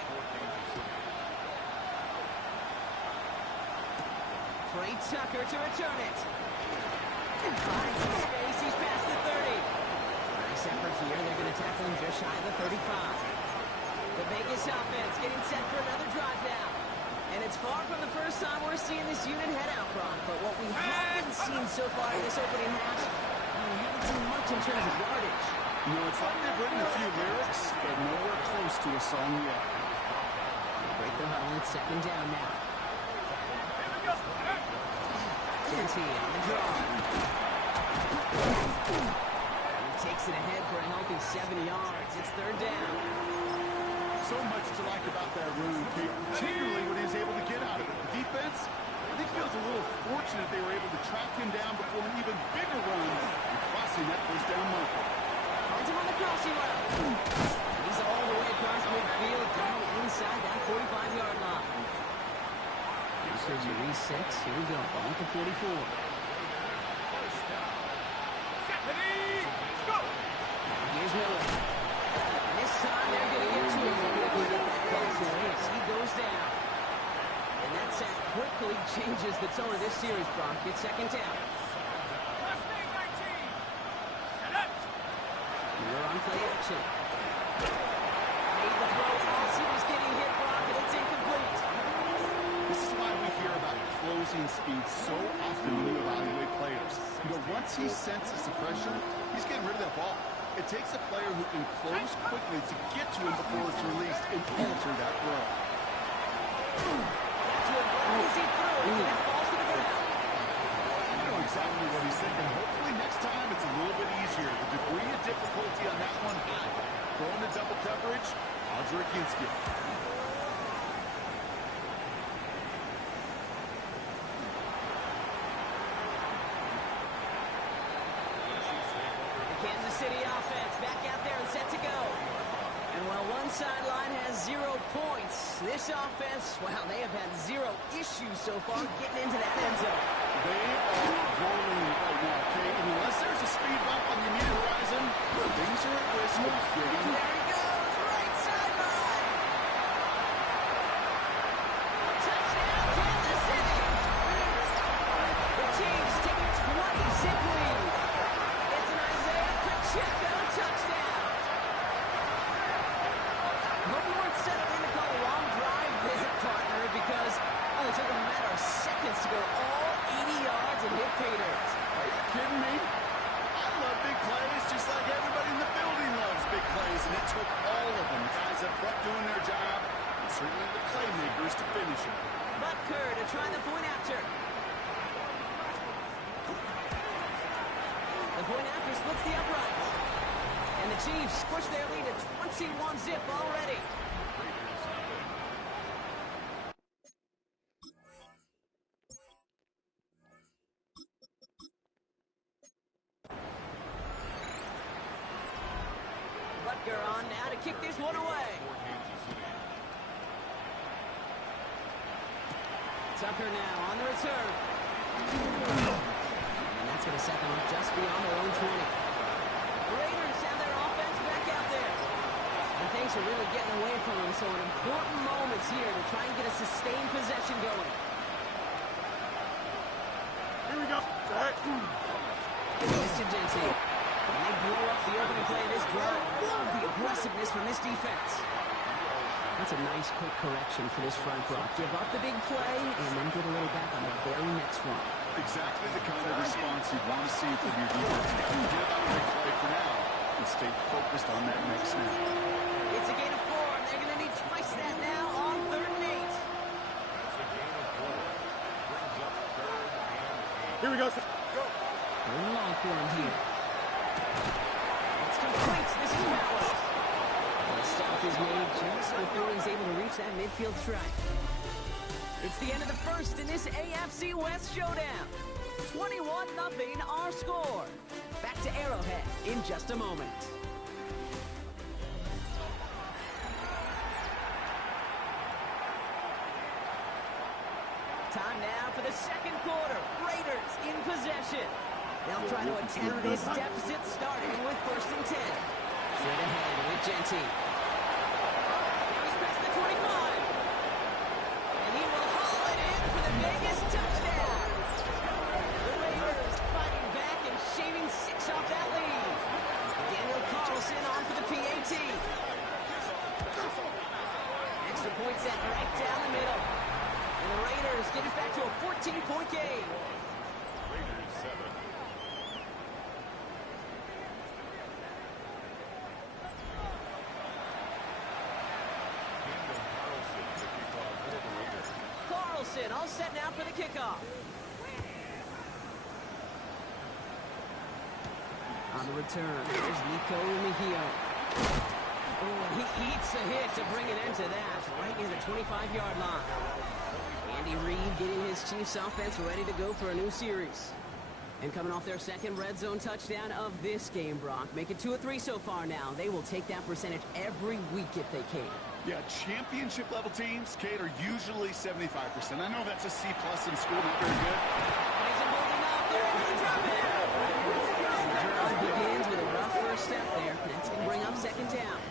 Trey Tucker to return it. Finds some space. He's past the 30. Nice effort here. They're going to tackle him just shy of the 35. The Vegas offense getting set for another drive now. And it's far from the first time we're seeing this unit head out, Brock. But what we haven't seen so far in this opening half, we haven't seen much in terms of yardage. You know, it's like they've written a few lyrics, but nowhere close to a song yet. They break the huddle. It's second down now. Genty on the draw. He takes it ahead for a healthy 7 yards. It's third down. So much to like about that run, Kate, particularly when he was able to get out of it. The defense, I think, feels a little fortunate they were able to track him down before an even bigger run and crossing that first down marker. Finds him on the crossing route. He's all the way across midfield, down inside that 45-yard line. Here's your reset. Here we go. Ball at the 44. Here's Miller. And this time they're going to get to him. They're going to get that pass away as he goes down. And that sack quickly changes the tone of this series, Brock. It's second down. Miller on play action. Made the throw all speed so often when you evaluate players. You know, once he senses the pressure, he's getting rid of that ball. It takes a player who can close quickly to get to him before it's released and alter that throw. That's what easy through. And it falls to the ground. I know exactly what he's thinking. Hopefully next time it's a little bit easier. The degree of difficulty on that one high. Throwing the double coverage, odds are against you. Kansas City offense back out there and set to go. And while one sideline has 0 points, this offense, wow, they have had 0 issues so far getting into that end zone. They are rolling right now, okay? And unless there's a speed bump on the immediate horizon, things are at risk of getting... There he goes, right sideline. Touchdown, Kansas City. The Chiefs take a 20-zip lead. It's an Isaiah Pacheco touchdown. I hope you weren't settled in to call a long drive there, partner, because it only took a matter of seconds to go all 80 yards and hit pay dirt. Are you kidding me? I love big plays just like everybody in the building loves big plays, and it took all of them, guys up front doing their job, and certainly the playmakers to finish it. Butker to try the point after. The point after splits the upright. And the Chiefs push their lead to 21-zip already. Butker on now to kick this one away. Tucker now on the return. And that's going to set them up just beyond their own 20. The Raiders have their offense back out there. And things are really getting away from them, so an important moment here to try and get a sustained possession going. Here we go. Mr. Genty. And they blow up the opening play of this drive. Love the aggressiveness from this defense. That's a nice quick correction for this front block. Give up the big play and then get a little back on the very next one. Exactly the kind of response you'd want to see from your defense. Forget about the big play for now and stay focused on that next snap. It's a gain of 4, and they're going to need twice that now on 3rd and 8. That's a gain of 4. Brings up 3rd and 8. Here we go. Going long for him here. It's complete. This is Powers. The stop is made just before he's able to reach that midfield strike. It's the end of the first in this AFC West showdown. 21-0 our score. Back to Arrowhead in just a moment. Time now for the second quarter. Raiders in possession. They'll try to attack this deficit starting with 1st and 10. Straight ahead with Genty. Now he's past the 25. And he will haul it in for the Vegas touchdown. The Raiders fighting back and shaving 6 off that lead. Daniel Carlson on for the PAT. Extra point set right down the middle. And the Raiders get it back to a 14-point game. Raiders 7. Carlson all set now for the kickoff. On the return, there's Nico Mejia. Oh, and he eats a hit to bring an end to that, right near the 25-yard line. Andy Reid getting his Chiefs offense ready to go for a new series. And coming off their second red zone touchdown of this game, Brock. Make it 2 of 3 so far now. They will take that percentage every week if they can. Yeah, championship-level teams, Kate, are usually 75%. I know that's a C+ in school, not very good. And he's holding up there. The drop it. The drive begins with a rough first step there. That's going to bring up 2nd down.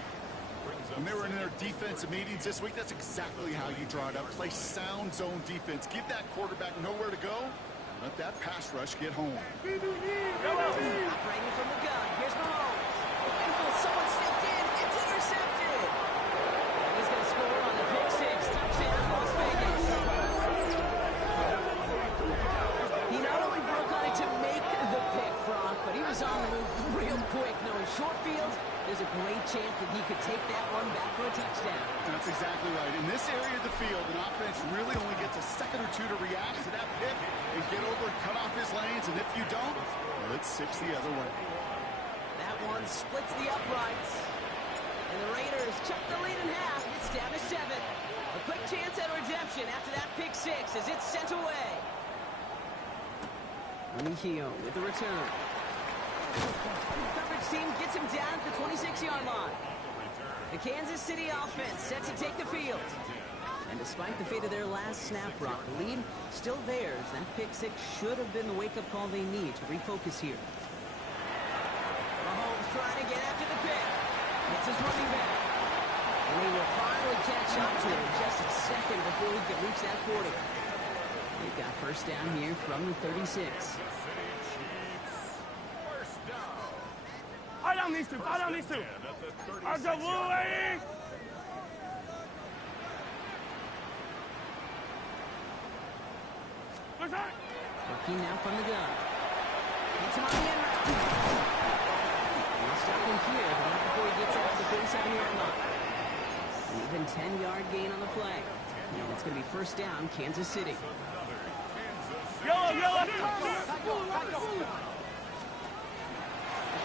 When they were in their defensive meetings this week, that's exactly how you draw it up. Play sound zone defense. Give that quarterback nowhere to go. Let that pass rush get home. Operating from the gun. Here's Mahomes. And someone stepped in. It's intercepted. And he's going to score on the pick 6. Touchdown, Las Vegas. this area of the field, an offense really only gets a second or two to react to that pick and get over and cut off his lanes. And if you don't, well, it's 6 the other way. That one splits the uprights. And the Raiders chuck the lead in half. It's down to 7. A quick chance at redemption after that pick 6 as it's sent away. Mejio with the return. Coverage team gets him down at the 26-yard line. The Kansas City offense set to take the field. And despite the fate of their last snap, Brock, the lead still theirs. That pick 6 should have been the wake-up call they need to refocus here. Mahomes trying to get after the pick. It's his running back. And they will finally catch up to him just a second before he can reach that 40. They've got first down here from the 36. Fall down these two. Looking now from the gun. Gets him on the end route. He'll stop him here, but not before he gets out to the 47-yard line. An even 10-yard gain on the play. And it's going to be first down, Kansas City. Yellow.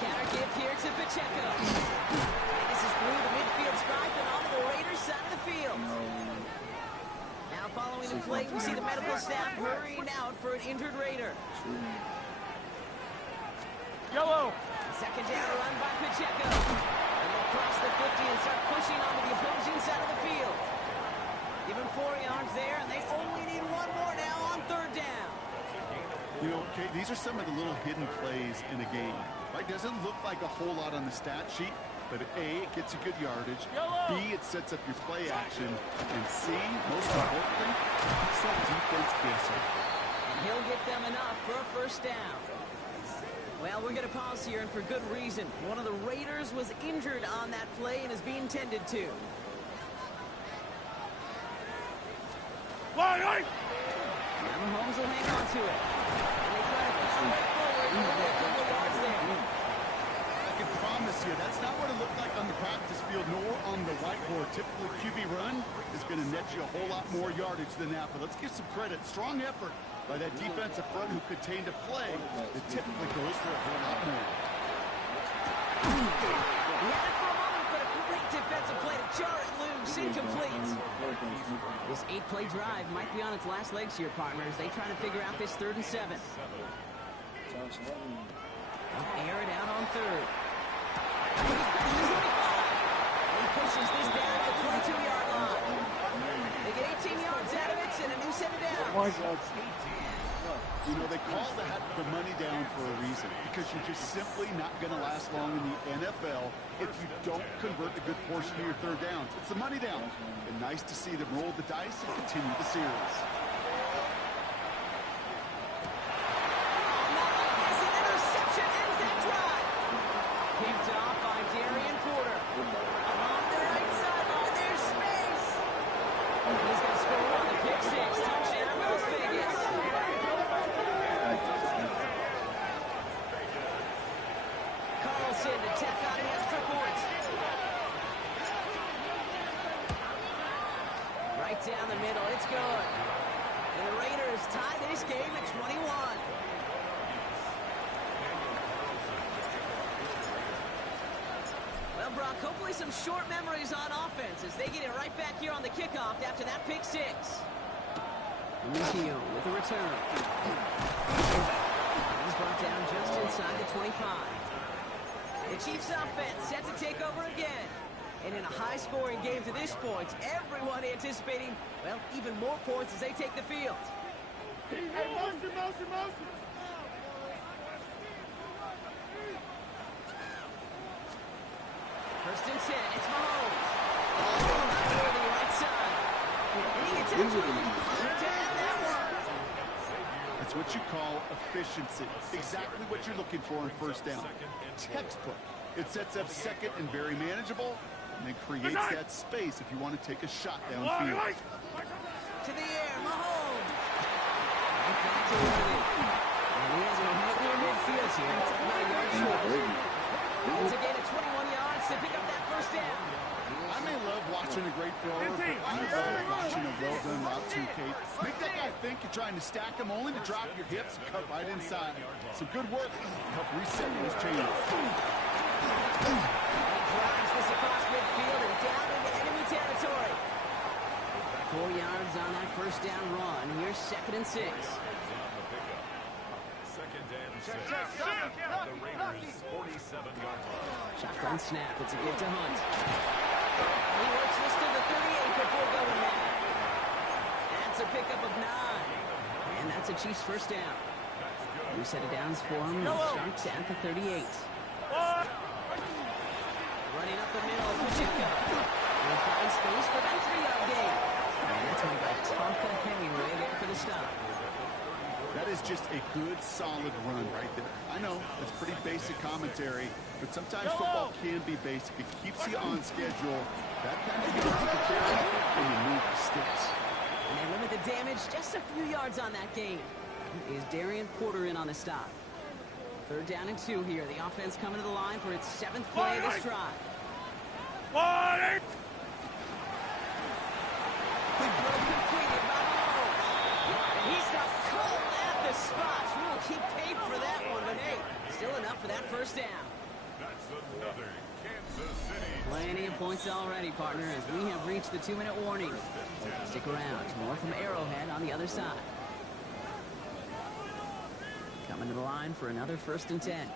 Counter give here to Pacheco. This is through the midfield stripe and onto the Raiders side of the field. Now following the play, we see the medical staff hurrying out for an injured Raider. Yellow. Second down run by Pacheco. And they'll cross the 50 and start pushing onto the opposing side of the field. Give him 4 yards there, and they only need one more now on third down. You know, Kate, these are some of the little hidden plays in a game. Right? Doesn't look like a whole lot on the stat sheet, but A, it gets you good yardage. B, it sets up your play action. And C, most importantly, it keeps that defense guessing. And he'll get them enough for a first down. Well, we're going to pause here, and for good reason. One of the Raiders was injured on that play and is being tended to. Right. Now Mahomes will hang on to it. And they try to power right forward. And only a couple yards there. I can promise you, that's not what it looked like on the practice field, nor on the whiteboard. Typically, QB run is going to net you a whole lot more yardage than that. But let's give some credit. Strong effort by that defensive front who contained a play that typically goes for a whole lot more. He had it for a moment, but a great defensive play to jar it loose, incomplete. This 8-play drive might be on its last legs here, partners. They try to figure out this 3rd and 7. Air it out on third. He pushes this down at the 22-yard line. They get 18 yards out of it and a new set of downs. You know, they call the money down for a reason, because you're just simply not going to last long in the NFL if you don't convert a good portion of your third downs. It's the money down. And nice to see them roll the dice and continue the series. Picked off by Darian Porter. Along the right sideline, there's space. He's going to score on the pick 6. Touchdown, Las Vegas. Carlson to tack on an extra point. Right down the middle, it's good. And the Raiders tie this game at 21. Well, Brock, hopefully some short memories on offense as they get it right back here on the kickoff after that pick 6. Mejio with the return. He's brought down just inside the 25. The Chiefs offense set to take over again. And in a high-scoring game to this point, everyone anticipating, well, even more points as they take the field. Hey, motion. First and 10, it's Mahomes. Over the right side. And he gets into that one. That's what you call efficiency. Exactly what you're looking for on first down. Textbook. It sets up second and very manageable, and then creates that space if you want to take a shot downfield. To the air, Mahomes. Right back to Worthy. And he has a hit near midfield here. It's a 9-yard short. It's a gain of 21 yards to pick up that first first down. I may love watching a great thrower, but I love watching a well-done route too, Kate. Make that guy think you're trying to stack him only to drop your hips and cut right inside. Some good work to help reset those chains. He drives this across midfield and down into enemy territory. 4 yards on that first down run. Here's 2nd and 6. Second and 6. The Raiders 47-yard line. Shotgun snap. It's a give to Hunt. He works this to the 38 before going there. That's a pickup of 9. And that's a Chiefs first down. New set of downs for him. Starts at the 38. Running up the middle, Pacheco. He'll find space for that 3-yard gain. And that's going to go Tonka Hemingway there for the stop. That is just a good, solid run right there. I know, it's pretty basic commentary, but sometimes football can be basic. It keeps you on schedule. That kind of gets you prepared when you move the sticks. And they limit the damage just a few yards on that gain. Is Darian Porter in on the stop. 3rd down and 2 here. The offense coming to the line for its 7th play of this drive. The throw completed by Mahomes. And he stopped cold at the spot. We will keep paid for that one, but hey, still enough for that first down. That's another Kansas City. Plenty of points already, partner, as we have reached the 2-minute warning. Stick around. More from Arrowhead on the other side. Coming to the line for another 1st and 10.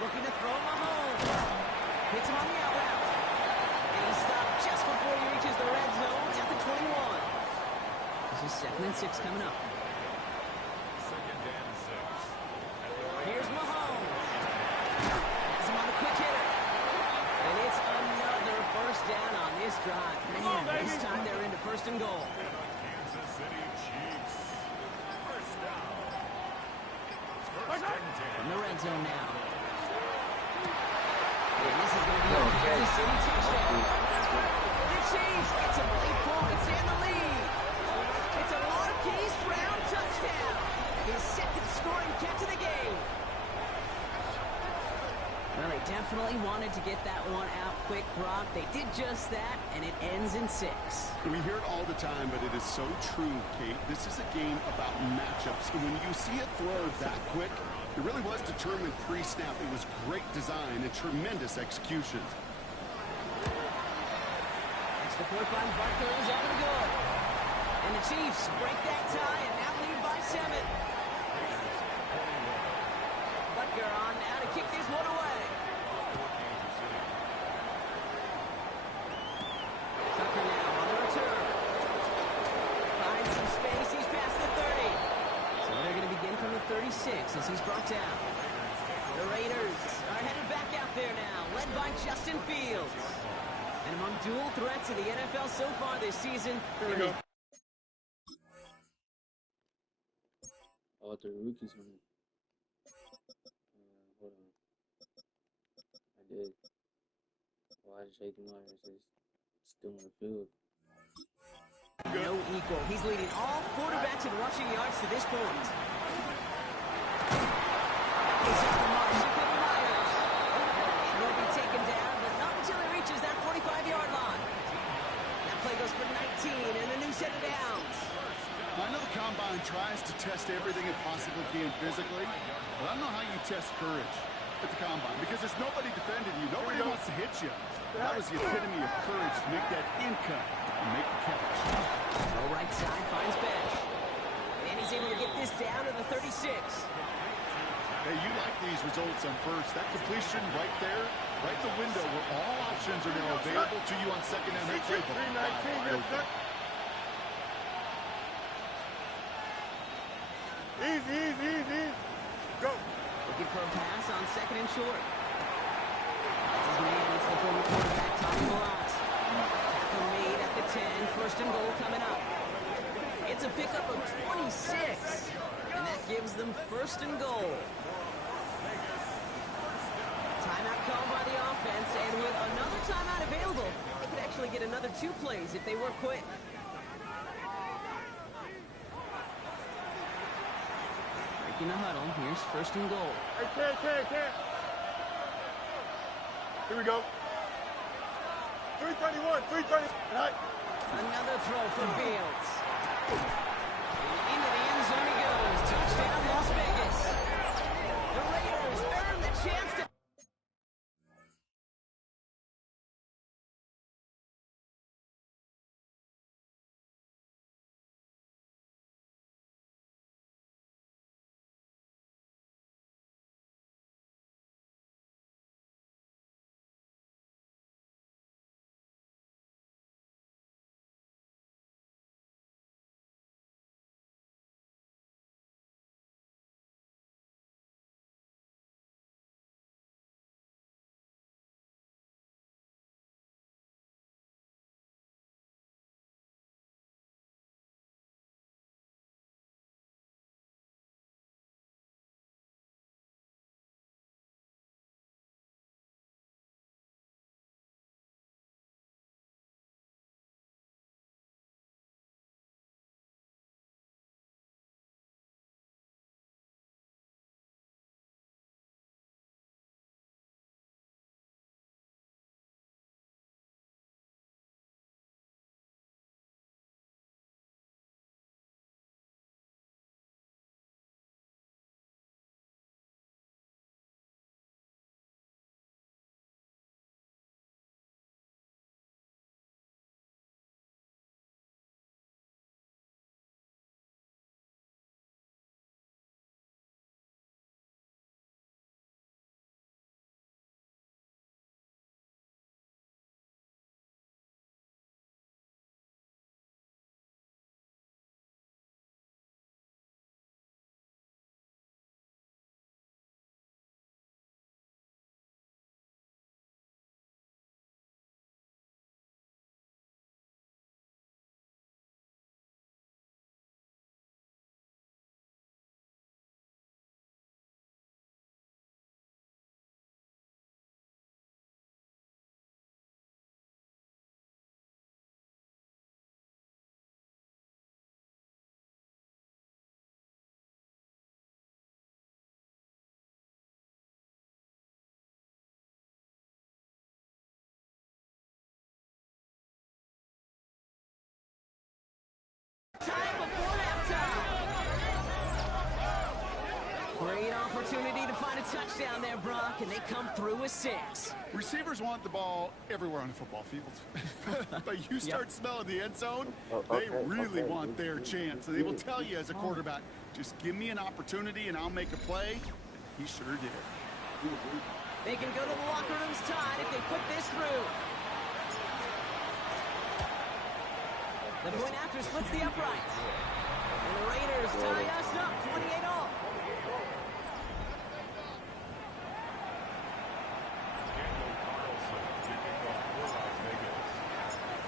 Looking to throw Mahomes. Hits him on the out route. And he stopped just before he reaches the red zone at the 21. This is 2nd and 6 coming up. Second and 6. Here's Mahomes. Has him on the quick hitter. And it's another first down on this drive. Man, this time they're into 1st and goal. Kansas City Chiefs. First down. First and 10. From the red zone now. And this is going to be a Kansas City touchdown. The Chiefs get some late points in the lead. It's a Marquise Brown touchdown. His 2nd scoring catch of the game. Well, they definitely wanted to get that one out quick, Brock. They did just that, and it ends in 6. We hear it all the time, but it is so true, Kate. This is a game about matchups. And when you see it throw that quick, it really was determined pre-snap. It was great design and tremendous execution. Extra point by Butker is up and good. And the Chiefs break that tie and now lead by 7. Butker on now to kick this one away. Tucker now on the return. Finds some space. He's past the 30. So they're going to begin from the 36 as he's brought down. The Raiders are headed back out there now, led by Justin Fields. And among dual threats in the NFL so far this season, Oh, the rookies on it. Hold on. I did. Well, I just hate the line. It's just still on the field. No equal. He's leading all quarterbacks in rushing yards to this point. He's at the mark. Jacoby Myers. And he'll be taken down, but not until he reaches that 45-yard line. That play goes for 19 and a new set of downs. I know the Combine tries to test everything it possibly can physically, but I don't know how you test courage at the Combine because there's nobody defending you. Nobody wants to hit you. That was the epitome of courage to make that in cut and make the catch. No right side finds Besh. And he's able to get this down to the 36. Hey, you like these results on first. That completion right there, right the window where all options are now available to you on second and that playbook. Easy. Go. Looking for a pass on 2nd and short. That's his man. It's the former quarterback, Tommy Moraz. Tackle made at the 10. 1st and goal coming up. It's a pickup of 26. And that gives them 1st and goal. Timeout called by the offense. And with another timeout available, they could actually get another 2 plays if they were quick. in the huddle. Here's first and goal. I can't. Here we go. 331, 330. Another throw for Fields. And into the end zone he goes. Touchdown, Las Vegas. The Raiders earn the chance to... Time before halftime. Great opportunity to find a touchdown there, Brock, and they come through with 6. Receivers want the ball everywhere on a football field. But you start smelling the end zone, they really want their chance. And they will tell you as a quarterback, just give me an opportunity and I'll make a play. He sure did. They can go to the locker rooms tied if they put this through. The point after splits the uprights. And the Raiders tie us up 28-all.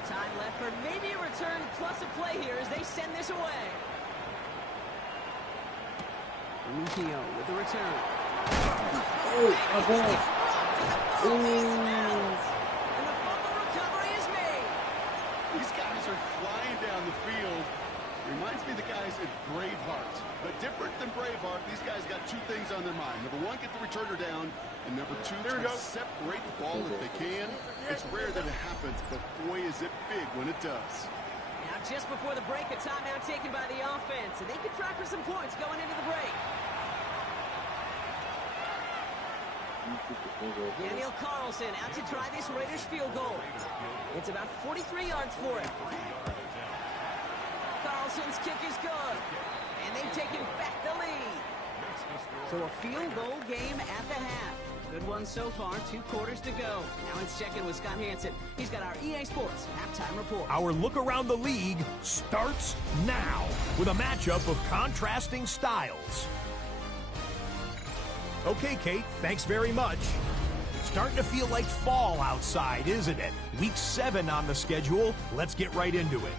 Time left for maybe a return plus a play here as they send this away. Rufio with the return. And the fumble recovery is made. These guys are flying down the field. Reminds me of the guys at Braveheart. But different than Braveheart, these guys got 2 things on their mind. Number 1, get the returner down. And number 2, try to separate the ball if they can. It's rare that it happens, but boy, is it big when it does. Now, just before the break, a timeout taken by the offense. And they could try for some points going into the break. Daniel Carlson out to try this Raiders field goal. It's about 43 yards for him. Carlson's kick is good. And they've taken back the lead. So a field goal game at the half. Good one so far, 2 quarters to go. Now let's check in with Scott Hansen. He's got our EA Sports halftime report. Our look around the league starts now with a matchup of contrasting styles. Okay, Kate, thanks very much. Starting to feel like fall outside, isn't it? Week 7 on the schedule. Let's get right into it.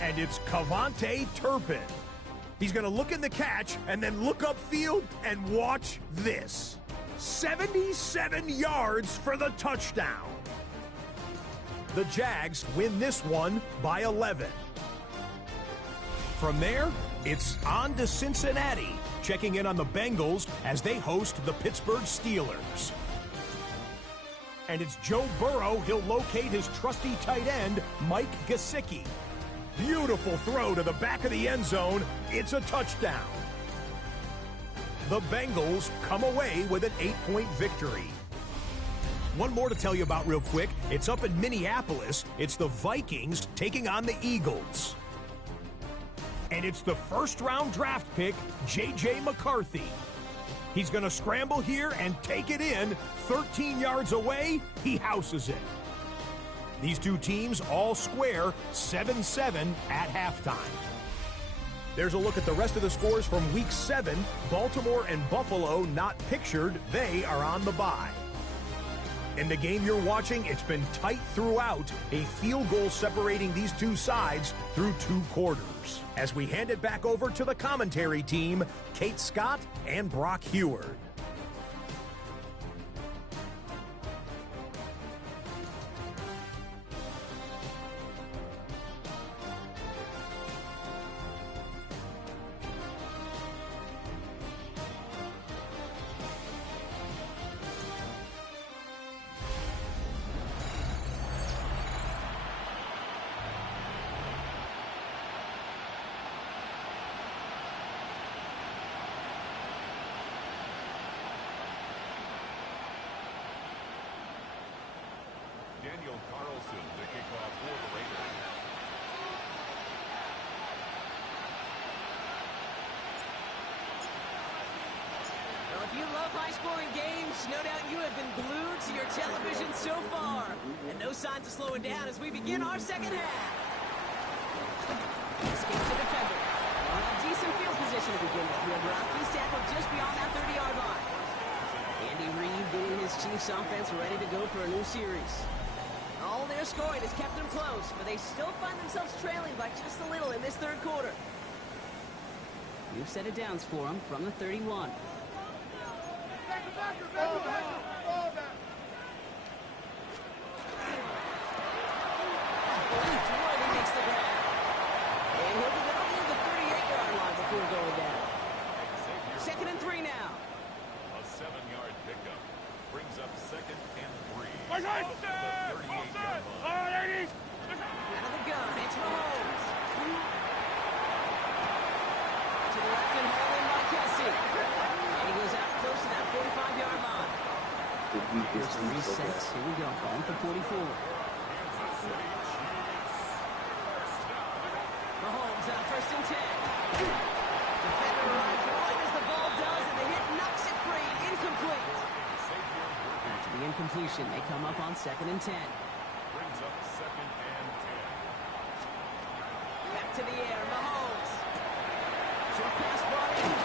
And it's Cavante Turpin. He's going to look in the catch and then look upfield and watch this. 77 yards for the touchdown. The Jags win this one by 11. From there, It's on to Cincinnati, checking in on the Bengals as they host the Pittsburgh Steelers. And it's Joe Burrow. He'll locate his trusty tight end, Mike Gesicki. Beautiful throw to the back of the end zone. It's a touchdown. The Bengals come away with an 8-point victory. One more to tell you about real quick. It's up in Minneapolis. It's the Vikings taking on the Eagles. And it's the first-round draft pick, J.J. McCarthy. He's going to scramble here and take it in. 13 yards away, he houses it. These two teams all square 7-7 at halftime. There's a look at the rest of the scores from Week 7. Baltimore and Buffalo not pictured. They are on the bye. In the game you're watching, it's been tight throughout. A field goal separating these two sides through 2 quarters. As we hand it back over to the commentary team, Kate Scott and Brock Heward. If you love high-scoring games, no doubt you have been glued to your television so far. And no signs of slowing down as we begin our second half. Escapes the defender. A decent field position to begin with. We have Rocky's tackled just beyond that 30-yard line. Andy Reid getting his Chiefs offense ready to go for a new series. All their scoring has kept them close, but they still find themselves trailing by just a little in this third quarter. Few set it downs for them from the 31. Second and 3 now. A 7-yard pickup brings up 2nd and 3. Out of the gun, it's Mahomes. To the left and holding by Kelsey. And he goes out close to that 45-yard line. Here's the resets. Here we go. Ball at the 44. Mahomes on 1st and 10. Defender runs right as the ball does, and the hit knocks it free. Incomplete. After the incompletion, they come up on 2nd and 10. Brings up 2nd and 10. Back to the air, Mahomes. Short pass brought in.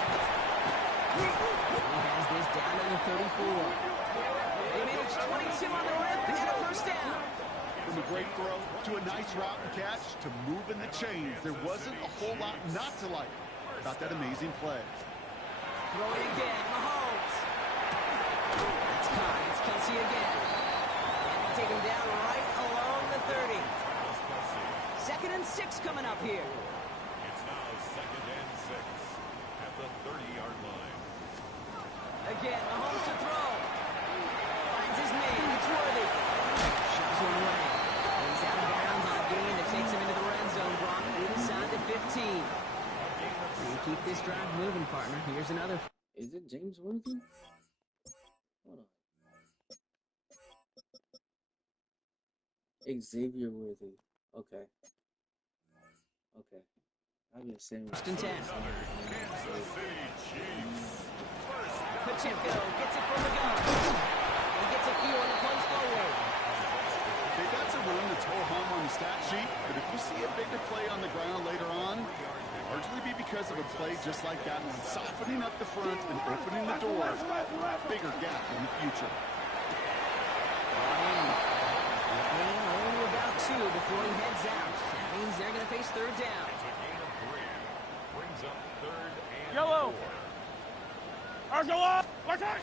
He has this down to the 34. They managed 22 on the rip and a first down. From a great throw to a nice route and catch to moving the chains, there wasn't a whole lot not to like about that amazing play. Throwing again, Mahomes. That's caught. It's Kelsey again. And they take him down right along the 30. 2nd and 6 coming up here. It's now 2nd and 6 at the 30-yard line. Again, Mahomes to throw. Finds his man. It's Worthy. Shoves one away. He's out of bounds on a gain that takes him into the red zone. Brock inside the 15. You keep this drive moving, partner. Here's another. Is it James Worthy? Hold on. Xavier Worthy. Okay. Okay. I've been saying. 1st and 10. Kansas City Chiefs. Pacheco gets it from the gun. He gets a few on the punch forward. They got to run the total home on the stat sheet, but if you see a bigger play on the ground later on, it'll largely be because of a play just like that one, softening up the front and opening the door for a bigger gap in the future. And only about 2 before he heads out. That means they're going to face 3rd down. It's a gain of 3. Brings up 3rd and Yellow. 4. Argala. Watch out.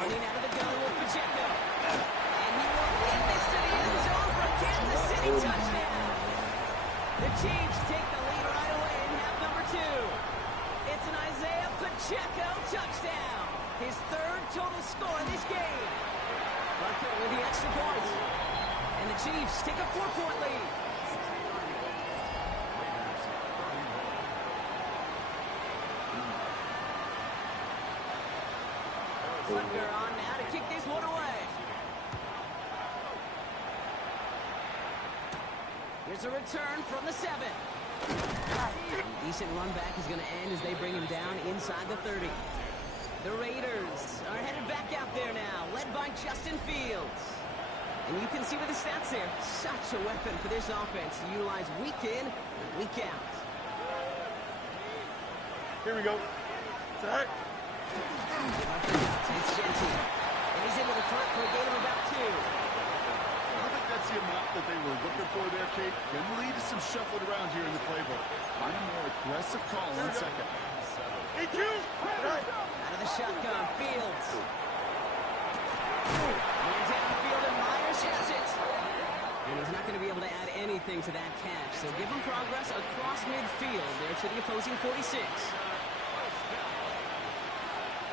Running out of the gun with Pacheco. And he will get this to the end zone for Kansas City touchdown. The Chiefs take the lead right away in half number 2. nice game. Butker with the extra point. And the Chiefs take a 4-point lead. Butker on now to kick this one away. Here's a return from the 7. Decent run back is going to end as they bring him down inside the 30. The Raiders are headed back out there now, led by Justin Fields. And you can see with the stats there, such a weapon for this offense to utilize week in and week out. Here we go. Start. It's Genty. And he's into the front for a gain of about 2. I don't think that's the amount that they were looking for there, Kate. Going to lead to some shuffling around here in the playbook. Find a more aggressive call on second. Hey, choose. Out of the shotgun, Fields. Man downfield, and Myers has it. And he's not going to be able to add anything to that catch. So give him progress across midfield there to the opposing 46.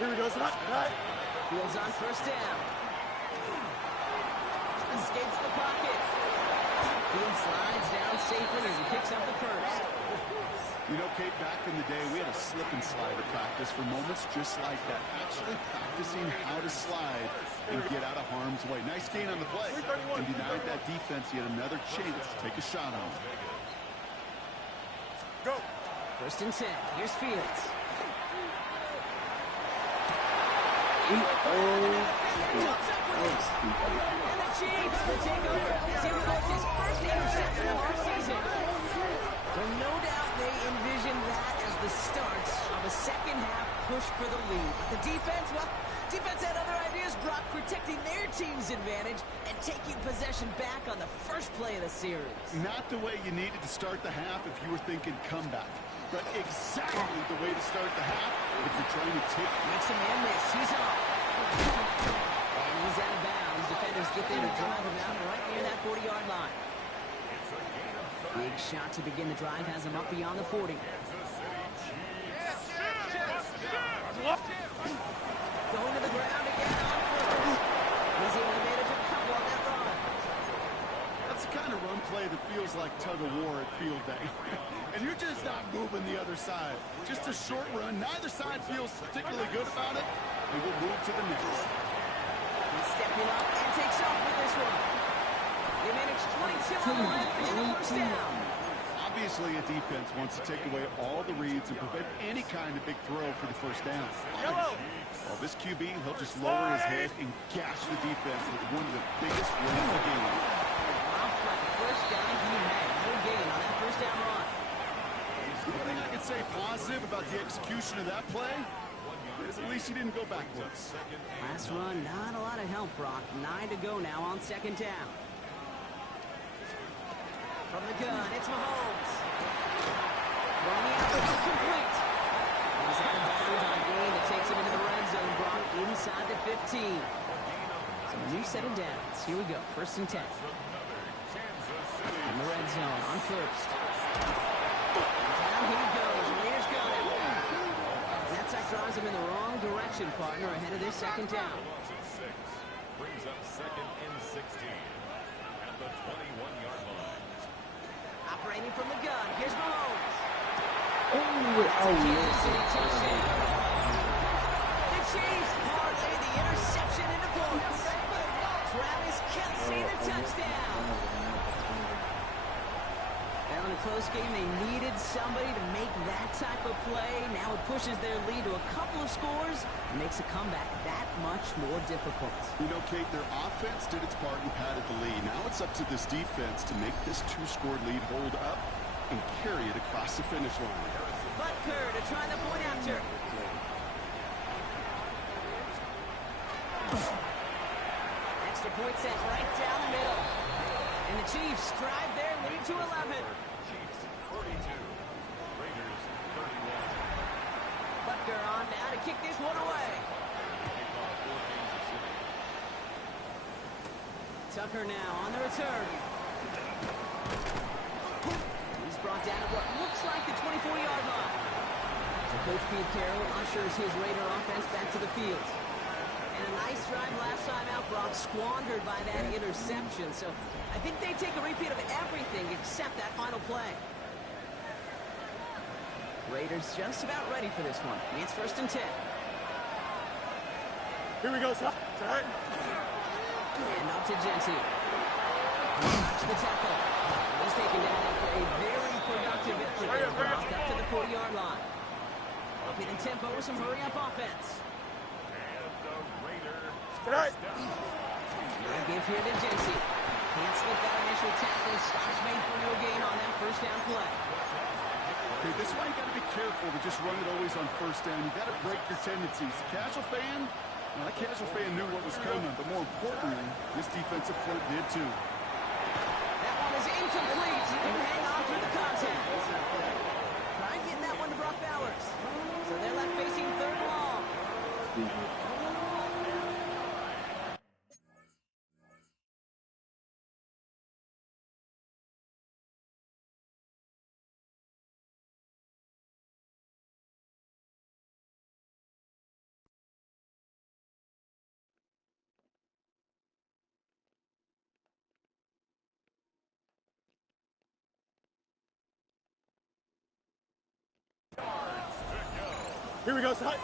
Here we go, son. Fields on first down. Escapes the pocket. Fields slides down safely as he picks up the first. You know, Kate, back in the day, we had a slip and slide at practice for moments just like that. Actually practicing how to slide and get out of harm's way. Nice gain on the play. And denied that defense yet another chance to take a shot on him. Go. First and 10. Here's Fields. And the Chiefs will take over. Zero was his first interception of our season. Well, no doubt they envisioned that as the start of a second-half push for the lead. The defense, well, defense had other ideas, Brock, protecting their team's advantage and taking possession back on the first play of the series. Not the way you needed to start the half if you were thinking comeback, but exactly the way to start the half if you're trying to take... Makes a man miss. He's off. And he's out of bounds. Defenders get there to drive him out right near that 40-yard line. Big shot to begin the drive has him up beyond the 40. Going to the ground again on first. He's able to manage a couple on that run. That's the kind of run play that feels like tug-of-war at field day. And you're just not moving the other side. Just a short run. Neither side feels particularly good about it. We will move to the next. He's stepping up and takes off with this one. They managed 22 on the line and a first down. Obviously, a defense wants to take away all the reads and prevent any kind of big throw for the first down. Well, this QB, he'll just lower his head and gash the defense with one of the biggest runs of the game. First down, he had no gain on that first down run. One thing I can say positive about the execution of that play is at least he didn't go backwards. Last run, not a lot of help, Brock. 9 to go now on second down. From the gun, it's Mahomes. Running out, complete. He's out of bounds on a gain that takes him into the red zone, Brock, inside the 15. So a new set of downs. Here we go, first and 10. In the red zone on first. Down he goes. Raiders got him. That sack drives him in the wrong direction, partner, ahead of their second down. Brings up second and 16 at the 21-yard line. Operating from the gun. Here's Mahomes. The Chiefs parlay the interception into points. Travis Kelce the touchdown. Well, in a close game, they needed somebody to make that type of play. Now it pushes their lead to a couple of scores and makes a comeback that much more difficult. You know, Kate, their offense did its part and padded the lead. Now it's up to this defense to make this 2-score lead hold up and carry it across the finish line. Butker to try the point after. Extra point set right down the middle. And the Chiefs drive their lead to 11. Chiefs 42, Raiders 31. Butker on now to kick this one away. Tucker now on the return. He's brought down at what looks like the 24-yard line. So Coach Pete Carroll ushers his Raider offense back to the field. And a nice drive last time out, Brock, squandered by that interception. So I think they take a repeat of everything except that final play. Raiders just about ready for this one. It's 1st and 10. Here we go, son. And off to Jency. Notch the tackle. He's taken down after a very productive effort there. Brock up to the 40-yard line. Up in tempo with some hurry-up offense. And the Raiders. Good give here to Jency. Can't slip that initial tackle. Stops made for no gain on that first down play. Okay, this is why you got to be careful to just run it always on first down. You got to break your tendencies. Casual fan, well, that casual fan knew what was coming, but more importantly, this defensive front did too. That one is incomplete. Didn't hang on through the contact. Trying getting that one to Brock Bowers. So they're left facing 3rd and long. Here we go, son.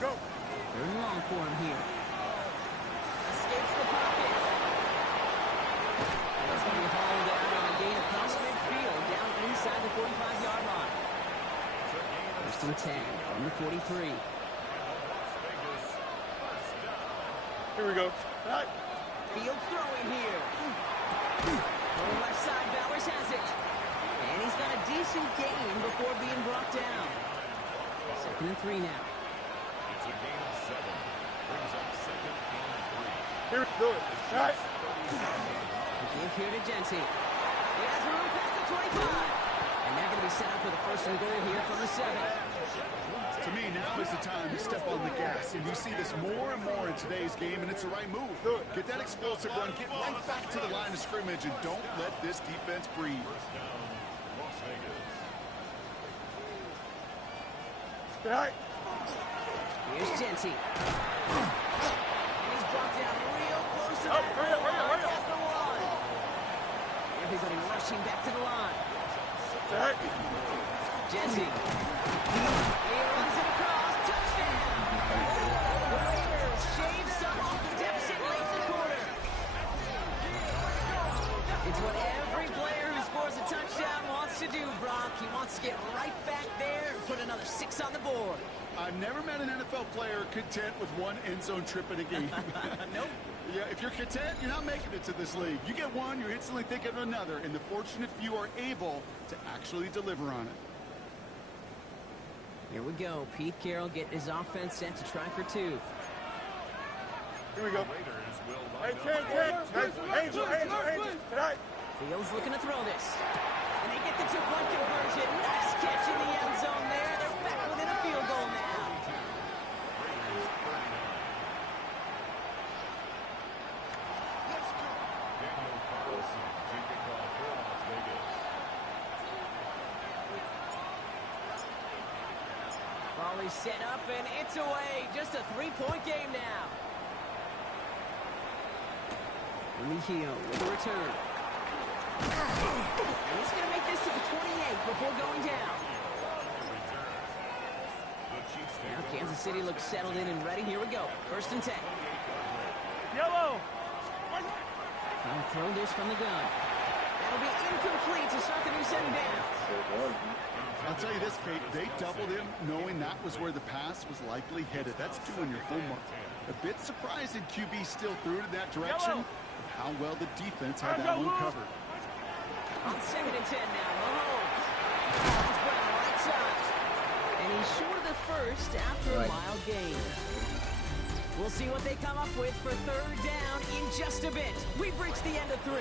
Go. 3rd and long for him here. Escapes the pocket. That's going to be hauled down on a gain across midfield, down inside the 45-yard line. 1st and 10 from the 43. Here we go. Right. Field throwing here. On the left side, Bowers has it. And he's got a decent gain before being brought down. 2nd and 3 now. It's a gain of 7. Brings up 2nd and 3. Here we go. Right. Give here to Jency. He has room past the 25. And they're going to be set up with a 1st and goal here from the 7. To me, now is the time to step on the gas, and you see this more and more in today's game, and it's the right move. Get that explosive run, get right back to the line of scrimmage, and don't let this defense breathe. First down, Las Vegas. Right. Here's Jency. And he's brought down real close to that Hurry up, hurry up, hurry up. After one. Everybody rushing back to the line. Right. Jency. He runs it across. Touchdown. The Raiders shave some off the deficit late in the quarter. It's what every player who scores a touchdown wants to do, Brock. He wants to get right back there and put another 6 on the board. I've never met an NFL player content with one end zone trip in a game. Nope. Yeah, if you're content, you're not making it to this league. You get one, you're instantly thinking of another, and the fortunate few are able to actually deliver on it. Here we go. Pete Carroll getting his offense set to try for 2. Here we go. Raiders will Hey, line up. Angel. Right. Fields looking to throw this. And they get the 2-point conversion. Nice catch in the end zone there. They're back within a field goal now. Daniel Carlson kicking off for Las Vegas. Volley set up, and it's away. Just a 3-point game now. Mejio with a return. And he's going to make this to the 28 before going down. Now Kansas City looks settled in and ready. Here we go. 1st and 10. Yellow. Trying to throw this from the gun. That'll be incomplete to start the new setting down. I'll tell you this, Kate, they doubled him knowing that was where the pass was likely headed. That's doing your homework. A bit surprising QB still threw it in that direction. How well the defense had that one covered. On 2nd and 10 now, Mahomes. He's Brown right side. And he's short of the first after a mild gain. We'll see what they come up with for 3rd down in just a bit. We've reached the end of 3.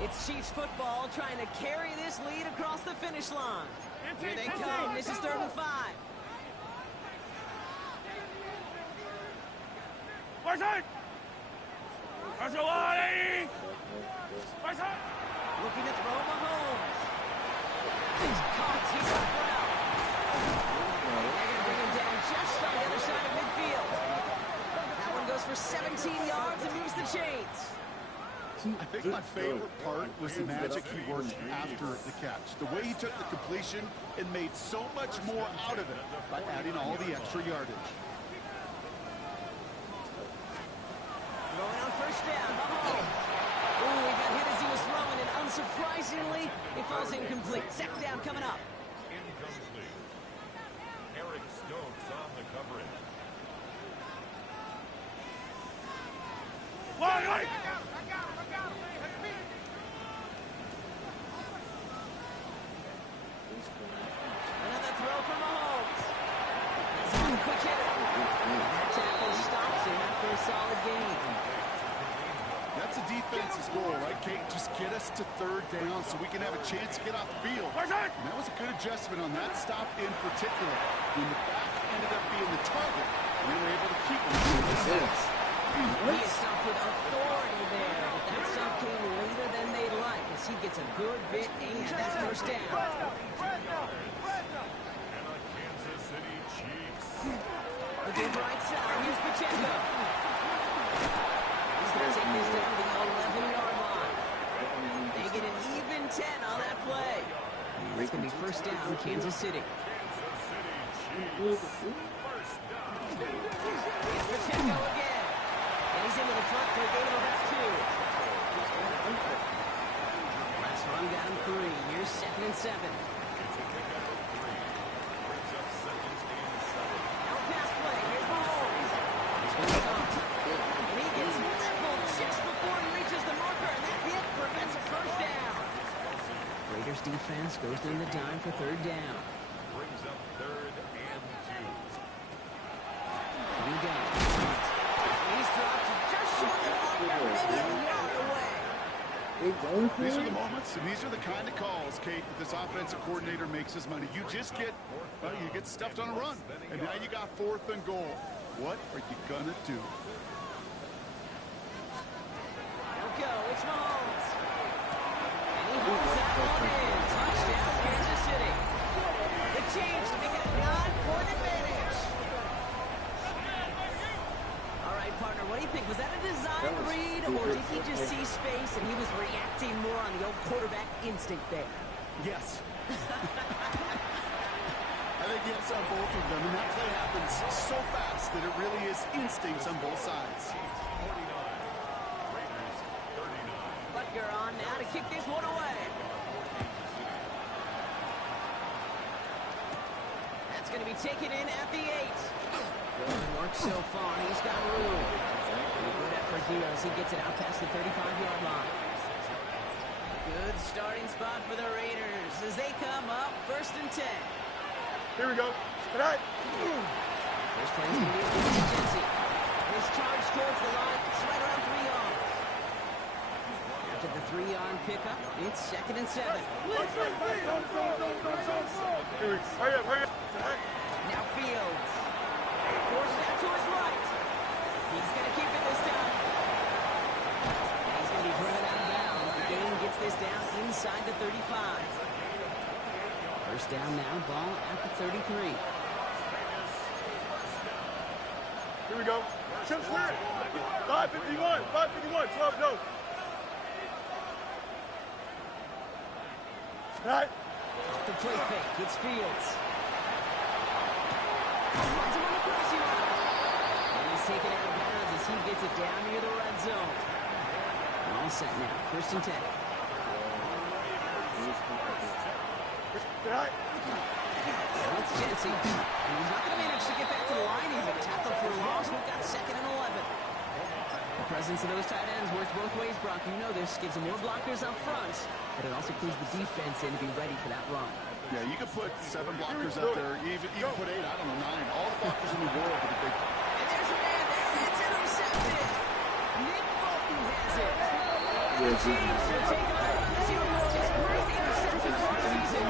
It's Chiefs football trying to carry this lead across the finish line. Here they come. This is 3rd and 5. Looking to throw Mahomes. He's caught. He's got Brown. And they're going to bring him down just on the other side of midfield. goes for 17 yards and moves the chains. I think my favorite part was the magic he worked after the catch. The way he took the completion and made so much more out of it by adding all the extra yardage. Going on first down, Mahomes. Ooh, he got hit as he was throwing, and unsurprisingly, it falls incomplete. Second down coming up. Incomplete. Eric Stokes on the coverage. Another throw for Mahomes. He's on a quick hitter. That tackle stops him after a solid gain. That's a defense's goal, right, Kate? Just get us to third down so we can have a chance to get off the field. And that was a good adjustment on that stop in particular. When the back ended up being the target, we were able to keep him to the distance. He is stopped with authority there, but that stop came later than they'd like as he gets a good bit and that first down. And a Kansas City Chiefs. Looking right side, here's Pacheco. He's going to take this down to the 11-yard line. They get an even 10 on that play. And it's going to be first down, Kansas City. Kansas City Chiefs. First down. Here's Pacheco again. And he's into the front for a gain of about 2. Last run got him 3. Here's 2nd and 7. It's a pickup of 3. Brings up 2nd and 7. Now pass play. Here's Mahomes. He's going to stop. And he gets leveled just before he reaches the marker, and that hit prevents a first down. Raiders defense goes in the dime for third down. Brings up 3rd and 2. Here we go. He's dropped just short of the marker, maybe a yard away. These are the moments, and these are the kind of calls, Kate, that this offensive coordinator makes his money. You just get, well, you get stuffed on a run, and now you got 4th and goal. What are you going to do? They'll go. It's Mahomes. And he holds that one in. Touchdown, Kansas City. The Chiefs make it a 9-point advantage. All right, partner, what do you think? Was that a design read, or did he just see space and he was reacting more on the old quarterback instinct there? Yes. I think yes on both of them, and that play happens so fast that it really is instincts on both sides. 49. Raiders 39. Butker on now to kick this one away. That's going to be taken in at the 8. Good work so far. He's got room. And a good effort here as he gets it out past the 35-yard line. Good starting spot for the Raiders as they come up 1st and 10. Here we go. Tonight. First play is going to be a contingency. His charge towards the line. It's right around 3 yards. After the 3-yard pickup, it's 2nd and 7. Hurry up. Now Fields. Forced out to his right. He's going to keep it this time. And he's going to be driven out of bounds. The gain gets this down inside the 35. First down now, ball at the 33. Here we go. Chip snap. 551. 12 go. Right. Off the play fake, it's Fields. Runs him on the crossing route. And he's taken out of bounds as he gets it down near the red zone. All set now, 1st and 10. Right. Well, it's Jency. And he's not going to manage to get back to the line even. Tackle for a loss. We've got 2nd and 11. The presence of those tight ends works both ways, Brock. You know this. Gives them more blockers up front, but it also clues the defense in to be ready for that run. Yeah, you could put 7 blockers up there, even put 8, I don't know, 9. All the blockers in the world, but if they... And there's a man there. It's intercepted. Nick Bolton has it. And the Chiefs will take it out. His first interception of the season.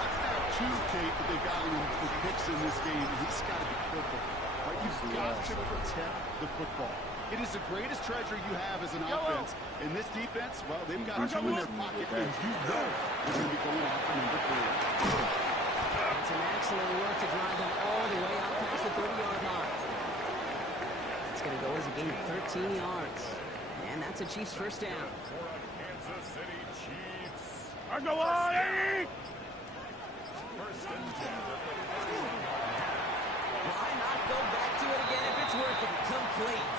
That's not two, Kate, that they've gotten him for picks in this game. He's got to be careful. Right? You've got to protect the football. It is the greatest treasure you have as an offense. And this defense, well, they've got 2 in their pocket, and you know they're going to be going after number 3. It's an excellent work to drive them all the way out past the 30-yard line. That's going to go as a gain of 13 yards. And that's a Chiefs first down. Kansas City Chiefs. I go on, Eddie! First and 10. Why not go back to it again if it's working? Complete.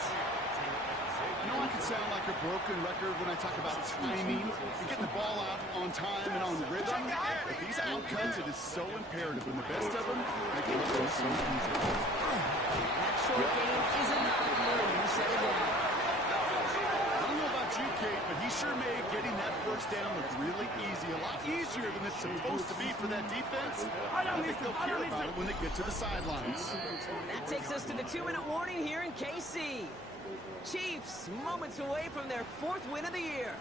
I know I can sound like a broken record when I talk about timing and getting the ball out on time and on rhythm, but these outcuts, it is so imperative, and the best of them, they can go so easy. That short game is enough for you set it down. I don't know about you, Kate, but he sure made getting that first down look really easy, a lot easier than it's supposed to be for that defense. I think they'll hear about it when they get to the sidelines. That takes us to the 2-minute warning here in KC. Chiefs moments away from their 4th win of the year.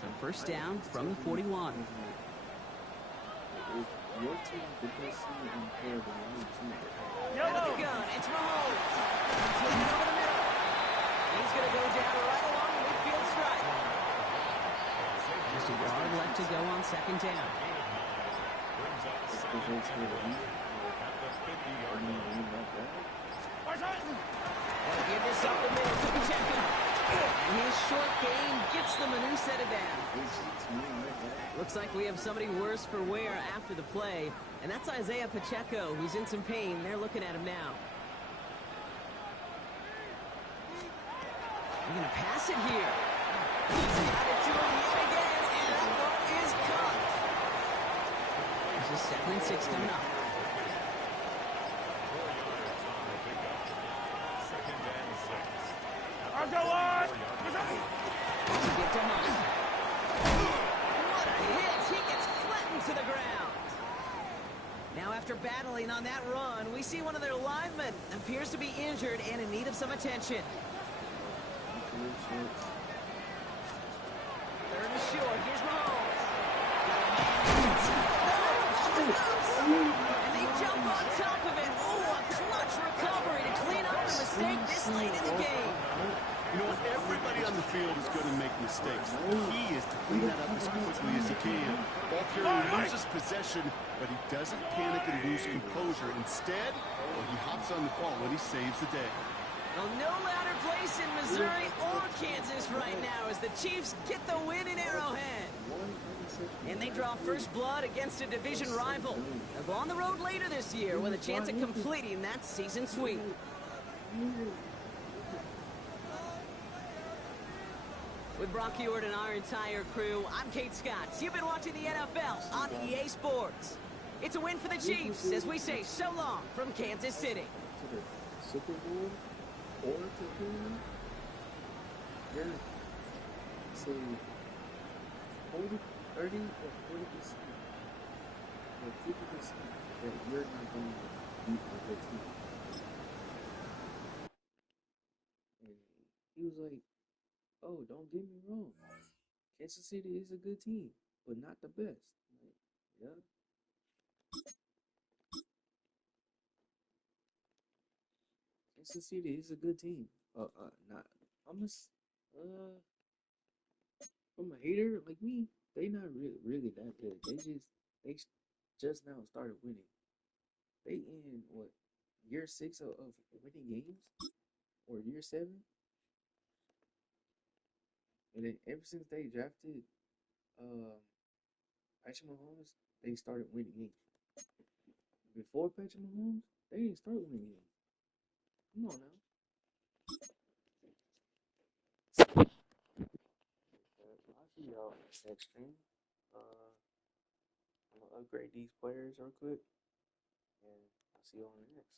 So first down from the 41. Out of the gun, it's Mahomes. He's looking over the middle. He's going to go down right along the midfield stripe. Just a yard left to go on second down. They'll give this up the middle to Pacheco. And his short game gets them a new set of down. Looks like we have somebody worse for wear after the play, and that's Isaiah Pacheco, who's in some pain. They're looking at him now. They're going to pass it here. He's got it to him yet again, and that one is caught. This is 2nd and 6 coming up. I go on! To get to Hunt. What a hit! He gets flattened to the ground. Now, after battling on that run, we see one of their linemen appears to be injured and in need of some attention. 3rd and short. Here's Mahomes. And they jump on top of it. Oh, a clutch recovery to clean up the mistake this late in the game. You know what? Everybody on the field is going to make mistakes. The key is to clean that up as quickly as he can. Ball carrier loses possession, but he doesn't panic and lose composure. Instead, he hops on the ball and he saves the day. Well, no louder place in Missouri or Kansas right now as the Chiefs get the win in Arrowhead. And they draw first blood against a division rival. They'll go on the road later this year with a chance at completing that season sweep. With Brock Ewart and our entire crew, I'm Kate Scott. You've been watching the NFL on EA Sports. It's a win for the Chiefs as we say so long from Kansas City. To the Super Bowl or to win, you're say 40, 30 or 40%, or 50% that you're not going to beat a good team. And he was like, oh, don't get me wrong. Kansas City is a good team, but not the best. Like, yeah. Kansas City is a good team. Not. I'm from a hater like me. They not really that good. They just now started winning. They in what year 6 of winning games or year 7, and then ever since they drafted Patrick Mahomes, they started winning games. Before Patrick Mahomes, they didn't start winning games. Come on now. I'll see y'all next stream. I'm gonna upgrade these players real quick, and I'll see you on the next.